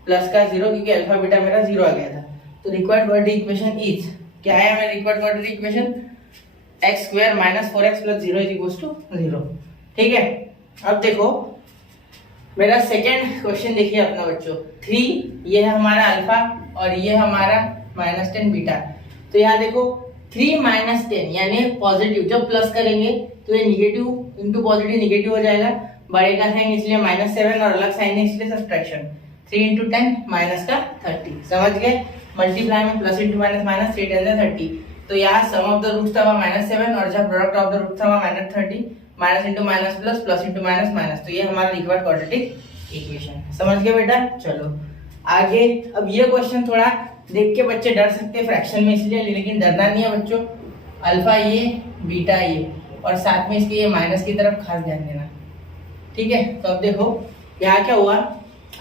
प्लस का 0 क्योंकि अल्फा बीटा मेरा 0 आ गया था। तो रिक्वायर्ड क्वाड्रेटिक इक्वेशन इज क्या है? हमारी required quadratic equation X square minus 4x plus 0 is equal to 0। ठीक है, अब देखो मेरा सेकेंड क्वेश्चन देखिए अपना बच्चों, 3 ये है हमारा अल्फा और ये हमारा माइनस 10 बीटा। तो यहाँ देखो 3 माइनस 10 यानी पॉजिटिव, जब प्लस करेंगे तो ये निगेटिव इंटू पॉजिटिव निगेटिव हो जाएगा, बड़े का साइन इसलिए माइनस 7 और अलग साइन है इसलिए सब्ट्रैक्शन। 3 इंटू 10 माइनस का 30। समझ गए? मल्टीप्लाई में प्लस इंटू माइनस माइनस 3 10 30। तो यहाँ सम ऑफ द रूट्स था -7 और जब प्रोडक्ट ऑफ द रूट था -30, minus into minus plus, plus into minus minus. तो ये हमारा रिक्वायर्ड क्वाड्रेटिक इक्वेशन। समझ गए बेटा? चलो आगे। अब ये क्वेश्चन थोड़ा देख के बच्चे डर सकते हैं फ्रैक्शन में, इसलिए, लेकिन डरना नहीं है बच्चों। अल्फा ये बीटा ये और साथ में इसके ये माइनस की तरफ खास ध्यान देना। ठीक है, तो अब देखो यहाँ क्या हुआ,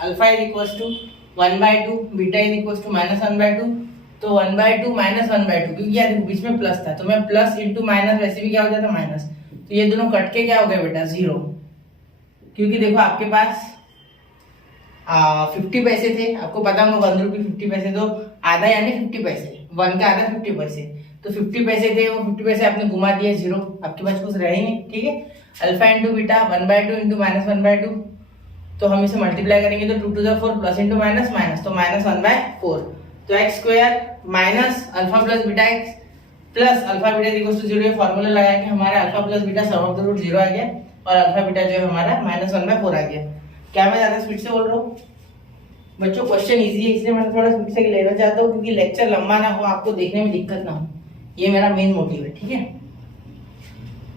alpha is equal to 1/2, beta is equal to -1/2, तो 1/2 माइनस 1/2, क्योंकि यार बीच में प्लस था तो मैं प्लस इंटू माइनस वैसे भी क्या हो जाता माइनस, तो ये दोनों कट के क्या हो गया बेटा 0, क्योंकि देखो आपके पास 50 पैसे थे, आपको पता होगा 1 रुपी 50 पैसे, तो आधा यानी 50 पैसे, 1 का आधा 50 पैसे, तो 50 पैसे थे, वो 50 पैसे आपने घुमा दिए 0, आपके पास कुछ रहे ही नहीं। ठीक है, alpha into beta 1/2 into minus 1/2, तो हम इसे मल्टीप्लाई करेंगे तो 2 to the 4 plus into minus minus, तो माइनस 1/4, तो X square minus alpha plus beta X plus alpha beta equals to 0, ये फॉर्मूला लगा के हमारा alpha plus beta sum of the root 0 आ गया और अल्फा बीटा जो है हमारा माइनस 1/4 आ गया। क्या मैं ज्यादा स्पीड से बोल रहा हूँ बच्चों? क्वेश्चन इजी है इसलिए मैं थोड़ा स्पीड से लेना चाहता हूँ, क्योंकि लेक्चर लंबा ना हो, आपको देखने में दिक्कत ना हो, ये मेरा मेन मोटिव है। ठीक है,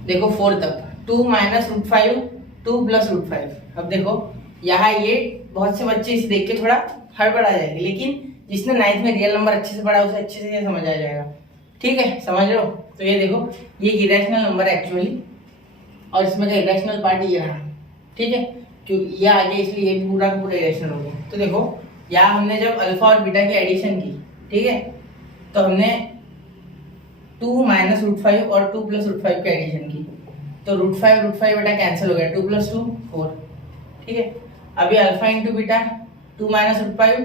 देखो 4 तक 2 माइनस रूट 5 2 प्लस रूट 5। अब देखो यहाँ ये बहुत से बच्चे इसे देख के थोड़ा हड़बड़ा जाएंगे, लेकिन जिसने 9th में रियल नंबर अच्छे से पढ़ा उसे अच्छे से ये समझ आ जाएगा। ठीक है, समझ लो। तो ये देखो ये इरेशनल नंबर है एक्चुअली, और इसमें का इरेशनल पार्ट ये रहा। ठीक है, क्योंकि ये आगे इसलिए ये पूरा पूरा इरेशनल हो गया। तो देखो यहाँ हमने जब अल्फा और बीटा की एडिशन की, ठीक है, तो हमने 2 माइनस रूट 5 और 2 प्लस रूट 5 की एडिशन की, तो रूट 5 बेटा कैंसिल हो गया, 2 प्लस 2 4। ठीक है, अभी alpha into beta 2 minus root 5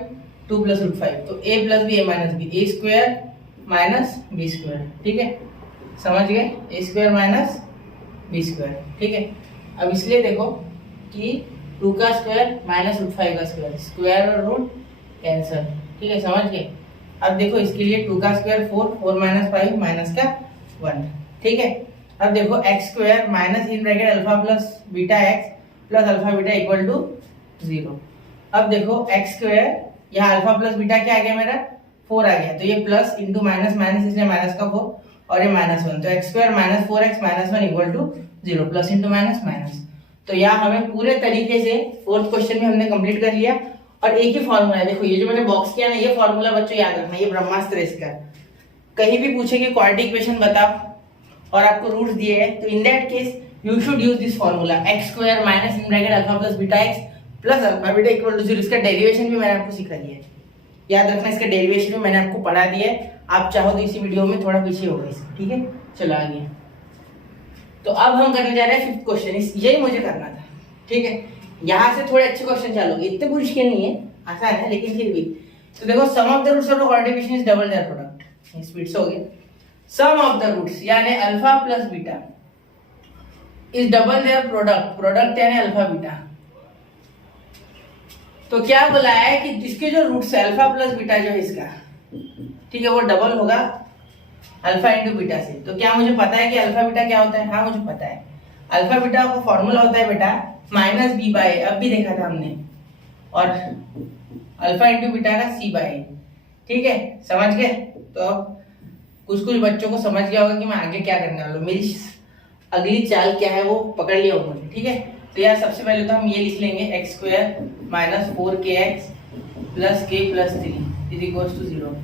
2 plus root 5, तो a plus B A minus B, A square minus B square. ठीक है, समझ गए, A square minus B square. ठीक है, अब इसलिए देखो कि 2 का स्क्वायर माइनस रूट 5 का स्क्वायर, स्क्वायर और रूट कैंसल। ठीक है, समझ गए। अब देखो इसके लिए 2 का स्क्वायर 4, 4 माइनस 5 माइनस का 1। ठीक है, अब देखो X square minus in bracket alpha plus beta X plus alpha beta equal to 0। अब देखो एक्स स्क्वायर, यहाँ अल्फा प्लस बीटा क्या आ गया मेरा 4 आ गया, तो ये प्लस इंटू माइनस माइनस, इसलिए माइनस का 4 और ये माइनस 1, तो X square minus 4x minus 1 equal to 0, plus into minus minus. तो यहाँ हमें पूरे तरीके से 4th क्वेश्चन में हमने कंप्लीट कर लिया, और एक ही फॉर्मूला है। देखो ये जो मैंने बॉक्स किया ना, ये फॉर्मूला बच्चों याद रखना, ये ब्रह्मास्त्र है इसका। कहीं भी पूछे कि क्वाड्रेटिक इक्वेशन बताओ और आपको रूट्स दिए हैं, तो in that case you should use this formula, X square minus in bracket alpha plus beta X plus alpha beta equal to 0। इसका डेरिवेशन भी मैंने आपको सिखा दिया है, याद रखना, इसका डेरिवेशन भी मैंने आपको पढ़ा दिया है। आप चाहो तो इसी वीडियो में थोड़ा पीछे होगा इसका। ठीक है, चलो आगे। तो अब हम करने जा रहे हैं 5th क्वेश्चन, यही मुझे करना था। ठीक है, यहाँ से थोड़े अच्छे क्वेश्चन चलोगे, इतने मुश्किल नहीं है, आसान है, लेकिन फिर भी। तो देखो sum of the roots of the quadratic equation is double their product, speed से हो गया। सम ऑफ द रूट्स यानी alpha plus beta is double their product, product यानी अल्फा बीटा। तो क्या बोला है कि जिसके जो रूट्स है अल्फा प्लस बीटा जो है इसका, ठीक है, वो डबल होगा अल्फा इंटू बीटा से। तो क्या मुझे पता है कि अल्फा बीटा क्या होता है? हाँ मुझे पता है, अल्फा बीटा का फॉर्मूला होता है बेटा माइनस बी बाय, अब भी देखा था हमने, और अल्फा इंटू बीटा का सी बाय। ठीक है, समझ गए। तो अब कुछ कुछ बच्चों को समझ गया होगा कि मैं आगे क्या करने वाला हूँ, मेरी अगली चाल क्या है वो पकड़ लिया उन्होंने। ठीक है, तो यार सबसे पहले तो हम ये लिख लेंगे x square minus 4kx plus के प्लस 3 इज इक्वल टू 0।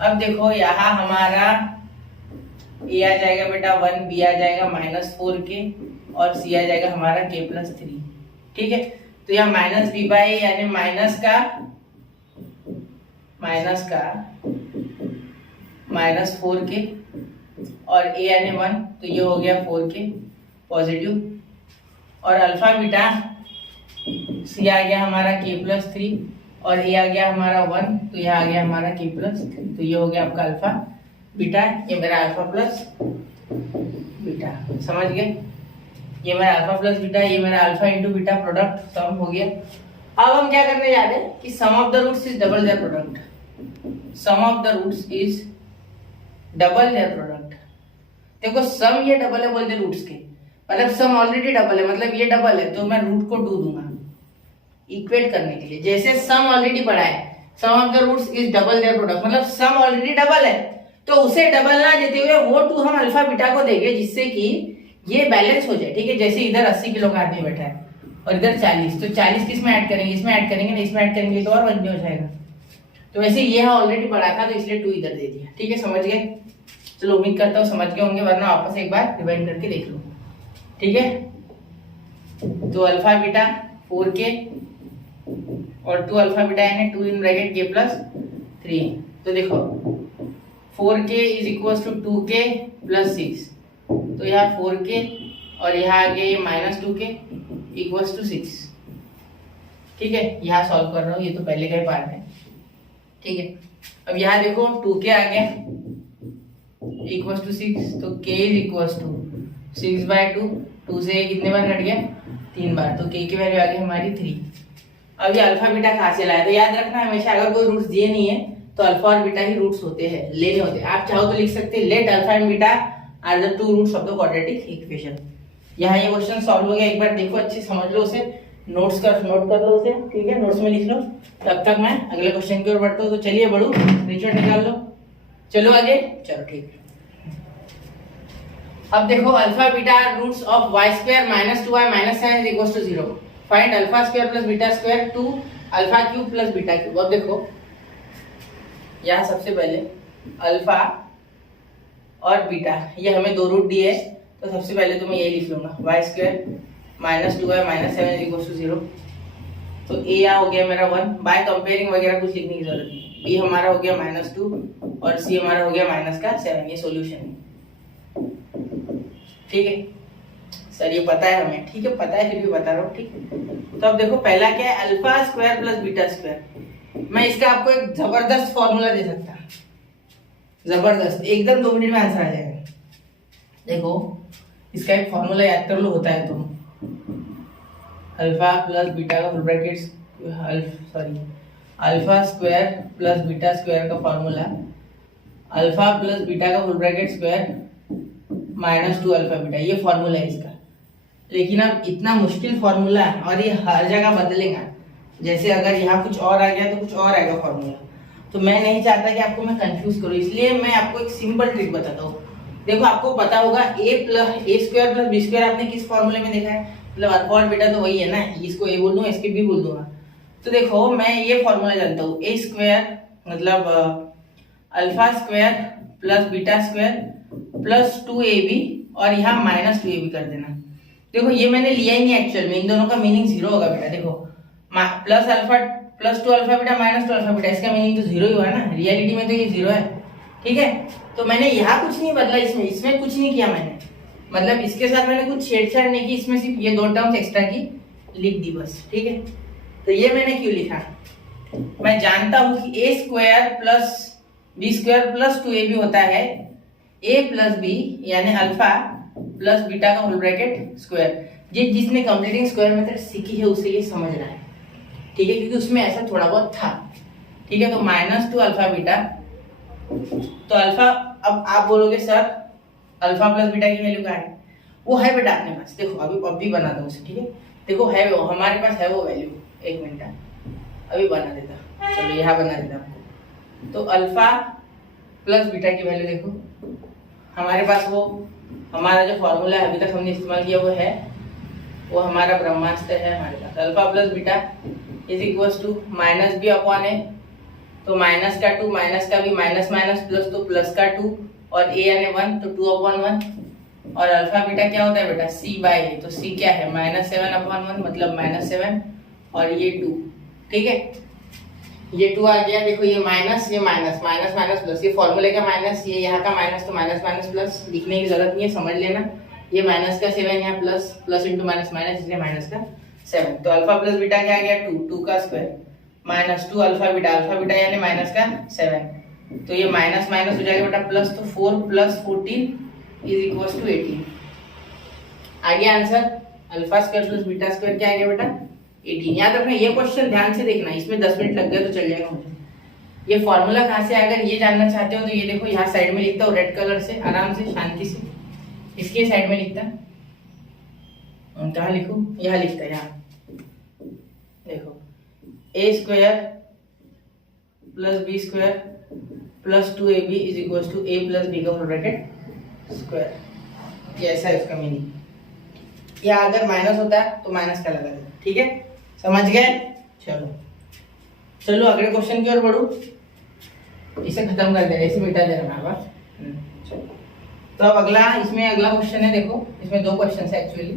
अब देखो यहाँ हमारा ए आ जाएगा बेटा 1, बी आ जाएगा माइनस 4k और सी आ जाएगा हमारा k प्लस 3। ठीक है, तो यहाँ माइनस बी बाई यानी माइनस का माइनस 4k और a यानी 1, तो ये हो गया 4k पॉजिटिव, और अल्फा बीटा सी आ गया हमारा k प्लस 3 और a आ गया हमारा 1, तो यह आ गया हमारा k प्लस 3, तो ये हो गया आपका अल्फा बीटा, ये मेरा अल्फा प्लस बीटा। समझ गए, ये मेरा अल्फा प्लस बीटा, ये मेरा अल्फा इंटू बीटा प्रोडक्ट सम हो गया। अब हम क्या करने जा रहे हैं कि sum of the roots is double their product, sum of the roots is double their product. देखो सम ये डबल है बोलते रूट्स के, मतलब सम ऑलरेडी डबल है, मतलब ये डबल है तो मैं रूट को 2 दूंगा इक्वेट करने के लिए। जैसे सम ऑलरेडी पढ़ा है, sum of the roots is double their product, मतलब सम ऑलरेडी डबल है तो उसे डबल ना देते हुए वो 2 हम अल्फा बीटा को देंगे, जिससे कि ये बैलेंस हो जाए। ठीक है, जैसे इधर 80 किलो का आदमी बैठा है और इधर 40, तो 40 किस में ऐड करेंगे, इसमें ऐड करेंगे ना, इसमें ऐड करेंगे तो और वजन हो जाएगा। तो वैसे ये ऑलरेडी पढ़ा था तो इसलिए 2 इधर दे दिया। ठीक है, समझ गए। चलो उम्मीद करता हूँ समझ गए होंगे, वरना वापस एक बार रिवाइंड करके देख लो। ठीक है, तो अल्फा बीटा 4k और 2 अल्फा बीटा यानी 2 इन ब्रैकेट k प्लस 3। तो देखो 4k is equal to 2k plus 6, तो यहाँ 4k और यहाँ आ गया ये -2k इक्वल टू 6। ठीक है, यहाँ सॉल्व कर रहा हूँ, ये तो पहले का ही पार्ट है। ठीक है, अब यहाँ देखो 2k आ गया इक्वल टू 6, तो k इज इक्वल टू 6/2, 2 से कितने बार कट गया 3 बार, तो k की वैल्यू आ गई हमारी 3। अब ये अल्फा बीटा कहाँ से लाया, तो याद रखना हमेशा अगर कोई रूट्स दिए नहीं है तो अल्फा और बीटा ही रूट्स होते हैं, लेने होते हैं। आप चाहो तो लिख सकते हैं let alpha and beta are the 2 roots of the quadratic equation. यहाँ ये क्वेश्चन सॉल्व हो गया, एक बार देखो अच्छे समझ लो उसे, नोट कर लो उसे। ठीक है, नोट्स में लिख लो, तब तक मैं अगले क्वेश्चन की ओर बढ़ता हूँ। तो चलिए बढ़ू, स्क्रीनशॉट निकाल लो, चलो आगे। चलो ठीक है, अब देखो alpha beta roots of y square -2y - 7 equals to 0। Find alpha square plus beta square to alpha cube plus beta cube. अब देखो यहाँ सबसे पहले अल्फा और बीटा, ये हमें 2 रूट दिए है, तो सबसे पहले तो मैं यही लिख लूंगा y square -2y - 7 equals to 0। तो a हो गया मेरा 1, बाय कंपेयरिंग वगैरह कुछ लिखने की जरूरत नहीं। b हमारा हो गया -2 और c हमारा हो गया -7, ये सॉल्यूशन है। ठीक है सर, ये पता है हमें, ठीक है पता है, फिर भी बता रहा हूँ। ठीक है, तो अब देखो पहला क्या है, alpha square plus beta square. मैं इसका आपको एक जबरदस्त फॉर्मूला दे सकता, जबरदस्त, एकदम 2 मिनट में आंसर आ जाएगा। देखो इसका एक फॉर्मूला याद कर लो, होता है तो अल्फा प्लस बीटा का full brackets, alpha square plus beta square का फॉर्मूला अल्फा प्लस बीटा का full bracket square -2 alpha beta, ये फॉर्मूला है इसका। लेकिन अब इतना मुश्किल फॉर्मूला है और ये हर जगह बदलेगा, जैसे अगर यहाँ कुछ और आ गया तो कुछ और आएगा फॉर्मूला, तो मैं नहीं चाहता कि आपको मैं कंफ्यूज करूँ, इसलिए मैं आपको एक सिंपल ट्रिक बताता हूँ। देखो आपको पता होगा a square plus b square आपने किस फॉर्मूले में देखा है, मतलब अल्फा और बीटा तो वही है ना, इसको a बोल दूंगा, इसके b बोल दूंगा। तो देखो मैं ये फॉर्मूला जानता हूँ, a स्क्वायर मतलब alpha square plus beta square plus 2ab और यहाँ -2ab कर देना। देखो ये मैंने लिया ही नहीं एक्चुअल में, इन दोनों का मीनिंग 0 होगा बेटा। देखो plus alpha plus 2 alpha beta -2 alpha beta, इसका मीनिंग तो 0 ही हुआ ना, रियलिटी में तो ये 0 है। ठीक है, तो मैंने यहाँ कुछ नहीं बदला, इसमें कुछ नहीं किया मैंने, मतलब इसके साथ मैंने कुछ छेड़छाड़ नहीं की, इसमें सिर्फ ये 2 टर्म्स एक्स्ट्रा की लिख दी बस। ठीक है, तो ये मैंने क्यों लिखा, मैं जानता हूँ कि a square plus b square plus 2ab होता है a प्लस b यानी अल्फा प्लस बीटा का होल ब्रैकेट स्क्वायर। जिसने कंप्लीटिंग स्क्वायर मेथड सीखी है उसे ये समझ रहा है। ठीक है, क्योंकि उसमें ऐसा थोड़ा बहुत था। ठीक है, तो -2 अल्फा बीटा, तो अल्फा, अब आप बोलोगे सर अल्फा प्लस बीटा की वैल्यू क्या है, वो है बेटा अपने पास। देखो अभी बना दो उसे। ठीक है, देखो है वो, हमारे पास है वो वैल्यू, 1 मिनट अभी बना देता, चलो यहाँ बना देता आपको। तो अल्फा प्लस बीटा की वैल्यू देखो हमारे पास, वो हमारा जो फॉर्मूला है अभी तक हमने इस्तेमाल किया वो है, वो हमारा ब्रह्मास्त्र है हमारे पास। Alpha plus beta is equal to -b upon a, तो माइनस का 2 माइनस का भी माइनस माइनस प्लस, तो प्लस का 2 और a यानी 1, तो 2/1। और अल्फा बीटा क्या होता है बेटा, c/a, तो c क्या है -7/1, मतलब -7 और ये 2। ठीक है, ये 2 आ गया। देखो ये माइनस, ये माइनस, माइनस माइनस प्लस, ये फॉर्मूले का माइनस, ये यहाँ का माइनस, तो माइनस माइनस प्लस, लिखने की जरूरत नहीं है, समझ लेना। ये माइनस का 7 यहाँ plus, plus into minus minus, इसलिए माइनस का 7। तो अल्फा प्लस बीटा क्या आ गया 2 का स्क्वायर -2 अल्फा बीटा यानी माइनस का 7, तो ये माइनस माइनस हो जाएगा बेटा प्लस, तो 4 प्लस 14 इज इक्वल टू 18। आ गया answer, alpha square plus beta square क्या आ गया बेटा 18। याद रखना, ये क्वेश्चन ध्यान से देखना, इसमें 10 मिनट लग गए तो चल जाएगा मुझे। ये फॉर्मूला कहाँ से, अगर ये जानना चाहते हो तो ये देखो यहाँ साइड में लिखता हूँ रेड कलर से, आराम से शांति से इसके साइड में लिखता, कहाँ लिखूं, यहाँ लिखता है, यहाँ देखो a square plus b square plus 2ab is equal to a plus b का होल ब्रैकेट स्क्वायर, ये ऐसा है इसका मीनिंग। या अगर माइनस होता है तो माइनस का लगा देना। ठीक है, समझ गए। चलो अगले क्वेश्चन की ओर बढ़ू, इसे खत्म कर देना, इसे मिटा देना हमारे पास। तो अब इसमें अगला क्वेश्चन है, देखो इसमें 2 क्वेश्चन है एक्चुअली।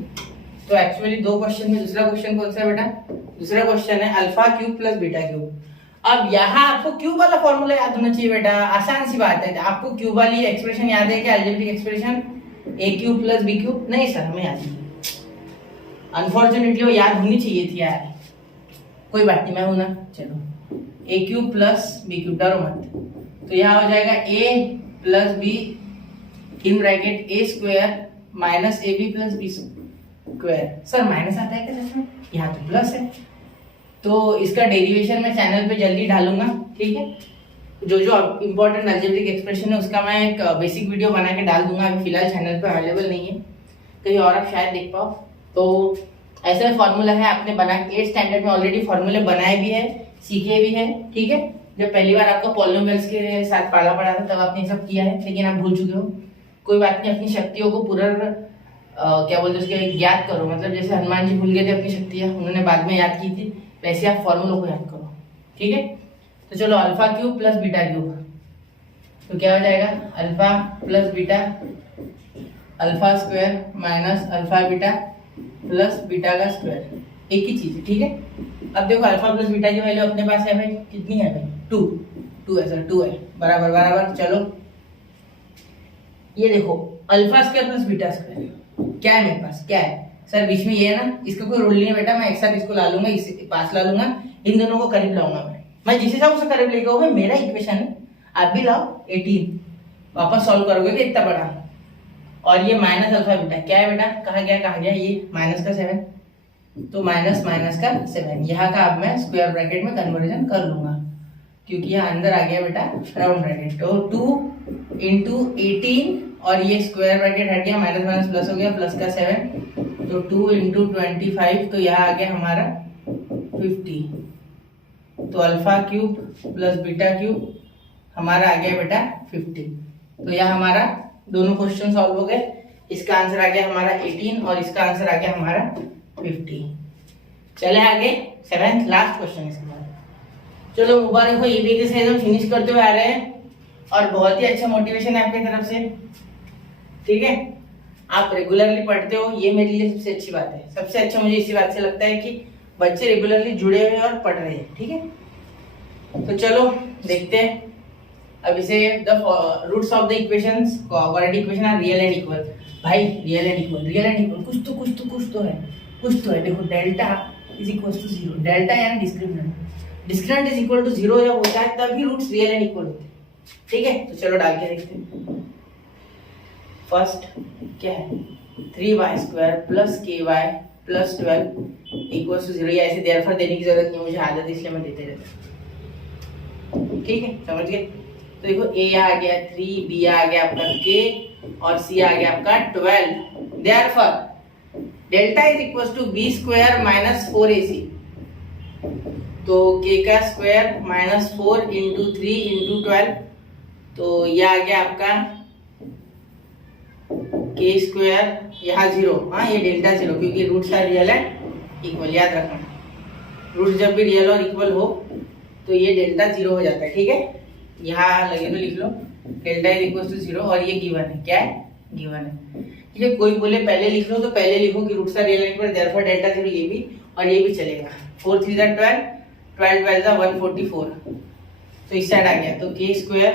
तो एक्चुअली 2 क्वेश्चन में दूसरा क्वेश्चन कौन सा है बेटा, दूसरा क्वेश्चन है alpha cube plus beta cube. अब यहाँ आपको क्यूब वाला फॉर्मूला याद होना चाहिए बेटा, आसान सी बात है। आपको क्यूब वाली एक्सप्रेशन याद है क्या, algebraic expression a cube plus B cube? नहीं सर हमें याद नहीं, अनफॉर्चुनेटली वो याद होनी चाहिए थी यार, कोई बात नहीं, मैं हूं ना। चलो A cube plus B cube, डरो मत। तो यहाँ हो जाएगा A plus B in bracket A square minus A B plus B square. Sir minus आता है क्या इसमें? यहाँ तो प्लस है, तो इसका डेरिवेशन मैं चैनल पे जल्दी डालूंगा, ठीक है। जो जो इंपॉर्टेंट अलजेब्रिक एक्सप्रेशन है उसका मैं एक बेसिक वीडियो बना के डाल दूंगा, अभी फिलहाल चैनल पे अवेलेबल नहीं है, कहीं और आप शायद देख पाओ। तो ऐसा फॉर्मूला है, आपने बना 8th स्टैंडर्ड में ऑलरेडी फॉर्मूले बनाए भी है, सीखे भी है, ठीक है। जब पहली बार आपको पॉलिनोमियल्स के साथ पाला पड़ा था तब आपने सब किया है, लेकिन आप भूल चुके हो, कोई बात नहीं। अपनी शक्तियों को पूरा क्या बोलते हैं उसके याद करो, मतलब जैसे हनुमान जी भूल गए थे अपनी शक्तियां, उन्होंने बाद में याद की थी, वैसे आप फॉर्मूलों को याद करो, ठीक है। तो चलो alpha cube plus beta cube, तो क्या हो जाएगा alpha plus beta, alpha square minus alpha beta plus beta का स्क्वायर, एक ही चीज है, ठीक है। अब देखो अल्फा प्लस बीटा की वैल्यू अपने पास है भाई, कितनी है भाई? 2 है सर, 2 है, बराबर बराबर। चलो ये देखो alpha square plus beta square क्या है मेरे पास, क्या है सर? बीच में ये है ना, इसका कोई रोल नहीं है बेटा, मैं एक साथ इसको ला लूंगा, इसे पास ला लूंगा, इन दोनों को करीब लाऊंगा मैं जिस हिसाब से करीब लेके आऊंगा, मेरा इक्वेशन है, आप भी लाओ 18, वापस सॉल्व करोगे कि इतना बड़ा, और ये माइनस अल्फा बीटा क्या है बेटा, कहा गया ये माइनस का 7, तो माइनस माइनस का 7, यहाँ का अब मैं स्क्वायर ब्रैकेट में कन्वर्जन कर लूंगा, क्योंकि यहाँ अंदर आ गया बेटा राउंड ब्रैकेट, तो 2 इंटू 18 और ये स्क्वायर ब्रैकेट हट गया, माइनस माइनस प्लस हो गया, प्लस का 7, तो 2 इंटू 25, तो यहाँ आ गया हमारा 50, तो alpha cube plus beta cube हमारा आ गया बेटा 50। तो यह हमारा दोनों क्वेश्चन सॉल्व हो गए, इसका आंसर आ गया हमारा 18 और इसका आंसर आ गया हमारा 50। चले आगे 7th लास्ट क्वेश्चन इसके बाद। चलो मुबारक हो, ये भी एकदम फिनिश करते हुए आ रहे हैं और बहुत ही अच्छा मोटिवेशन है आपकी तरफ से, ठीक है। आप रेगुलरली पढ़ते हो, ये मेरे लिए सबसे अच्छी बात है। सबसे अच्छा मुझे इसी बात से लगता है कि बच्चे रेगुलरली जुड़े हुए और पढ़ रहे हैं, ठीक है। तो चलो देखते हैं अब इसे, the roots of the equations, quadratic equation are real and equal. भाई रियल एंड इक्वल कुछ तो है। देखो delta is equal to 0, delta यानी डिस्क्रिमिनेंट इज इक्वल टू 0 जब होता है तभी रूट्स रियल एंड इक्वल होते हैं, ठीक है। तो चलो डाल के देखते हैं। फर्स्ट क्या है, 3y² plus ky plus 12 equals to 0, या ऐसे देयरफॉर देने की जरूरत नहीं, मुझे आदत इसलिए मैं देते रहता हूं, ठीक है, समझ गए। तो देखो a आ गया 3, b आ गया आपका k और c आ गया आपका 12, therefore delta is equals to b² minus 4ac, तो k का स्क्वायर माइनस 4 इंटू 3 इंटू 12, तो यह आ गया आपका k स्क्वायर, यहाँ 0, हाँ ये डेल्टा 0 क्योंकि roots are real and equal, याद रखना रूट्स जब भी रियल और इक्वल हो तो ये डेल्टा 0 हो जाता है, ठीक है। यहाँ लगे तो लिख लो डेल्टा इज इक्वल टू 0 और ये गिवन है, क्या है गिवन है, ठीक है। कोई बोले पहले लिख लो तो पहले लिखो कि roots are real and equal, therefore delta 0, ये भी और ये भी चलेगा। 4 3 12, 12 12 144, तो इस साइड आ गया, तो k square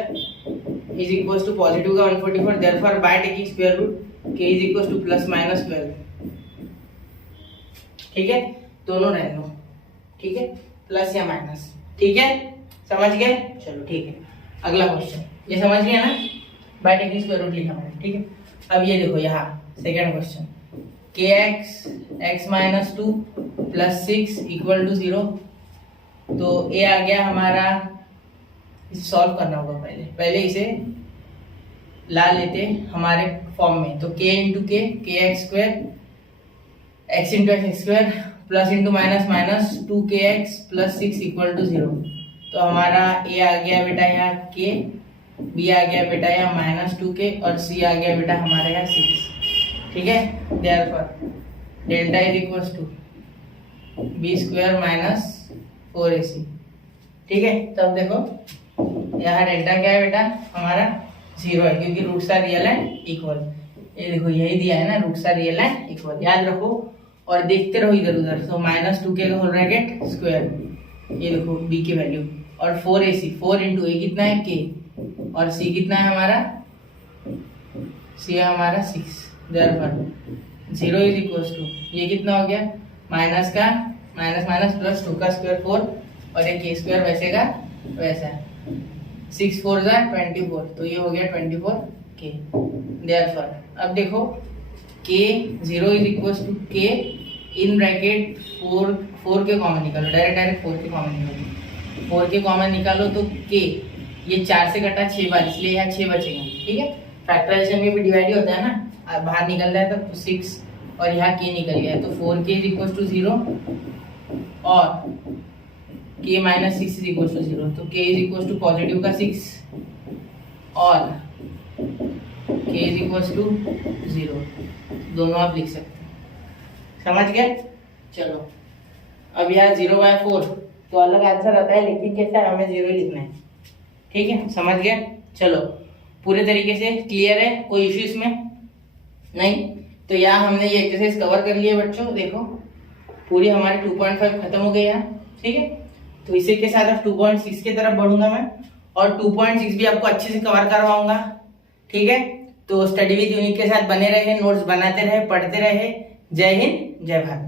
is equal to positive का 144, therefore by taking square root k is equal to plus minus 12, ठीक है, दोनों रहने दो, ठीक है, प्लस या माइनस, ठीक है, समझ गए। चलो ठीक है, अगला क्वेश्चन, ये समझ गए ना, बाय टेकिंग स्क्वायर रूट लिखा मैंने, ठीक है। अब ये देखो यहाँ second question, kx x minus 2 plus 6 equal to 0, तो a आ गया हमारा, इसे सॉल्व करना होगा, पहले इसे ला लेते हमारे फॉर्म में, तो k into K kx² x into x² plus into minus minus 2kx plus 6 equal to 0, तो हमारा a आ गया बेटा यहाँ k, b आ गया बेटा यहाँ माइनस 2k और c आ गया बेटा हमारे यहाँ 6, ठीक है। Therefore delta is equal to b² minus 4ac, ठीक है। तब देखो यहाँ डेल्टा क्या है बेटा हमारा 0 है, क्योंकि roots are real and equal, ये देखो यही दिया है ना, roots are real and equal, याद रखो और देखते रहो इधर उधर। तो माइनस 2k का होल ब्रैकेट स्क्वायर, ये देखो b की वैल्यू और 4ac, 4 इंटू ए कितना है k, और c कितना है हमारा, c है हमारा 6। देयरफॉर 0 इज इक्वल्स टू, ये कितना हो गया, माइनस का माइनस माइनस प्लस 2 का स्क्वायर 4, और ये k स्क्वायर वैसे का वैसा, 6 4 जा 24, तो ये हो गया 24k। देयरफॉर अब देखो k 0 is equals to k in bracket 4 के कॉमन निकालो, डायरेक्ट 4 के कॉमन निकालो, 4 के कॉमन निकालो तो k, ये 4 से कटा 6 बार, इसलिए यहाँ 6 बचेगा। ठीक है, फैक्टराइजेशन में भी डिवाइड होता है ना, बाहर निकल रहा है तो 6 और यहाँ k निकल गया है, तो 4k इज इक्वल्स टू 0 और k minus 6 is equals to 0, तो k is equals to positive का 6 और k इज इक्वल्स टू 0, दोनों आप लिख सकते हैं। समझ गए? चलो अब यहाँ 0/4 तो अलग आंसर आता है, लेकिन कैसा है, हमें 0 लिखना है। ठीक है, समझ गए? चलो पूरे तरीके से क्लियर है, कोई इश्यू इसमें नहीं? तो यहाँ हमने ये एक्सरसाइज कवर कर लिया बच्चों, देखो पूरी हमारी 2.5 खत्म हो गई यहाँ। ठीक है, तो इसी के साथ अब 2.6 की तरफ बढ़ूंगा मैं, और 2.6 भी आपको अच्छे से कवर करवाऊंगा। ठीक है, तो स्टडी विद यूनिक के साथ बने रहे, नोट्स बनाते रहे, पढ़ते रहे। जय हिंद, जय भारत।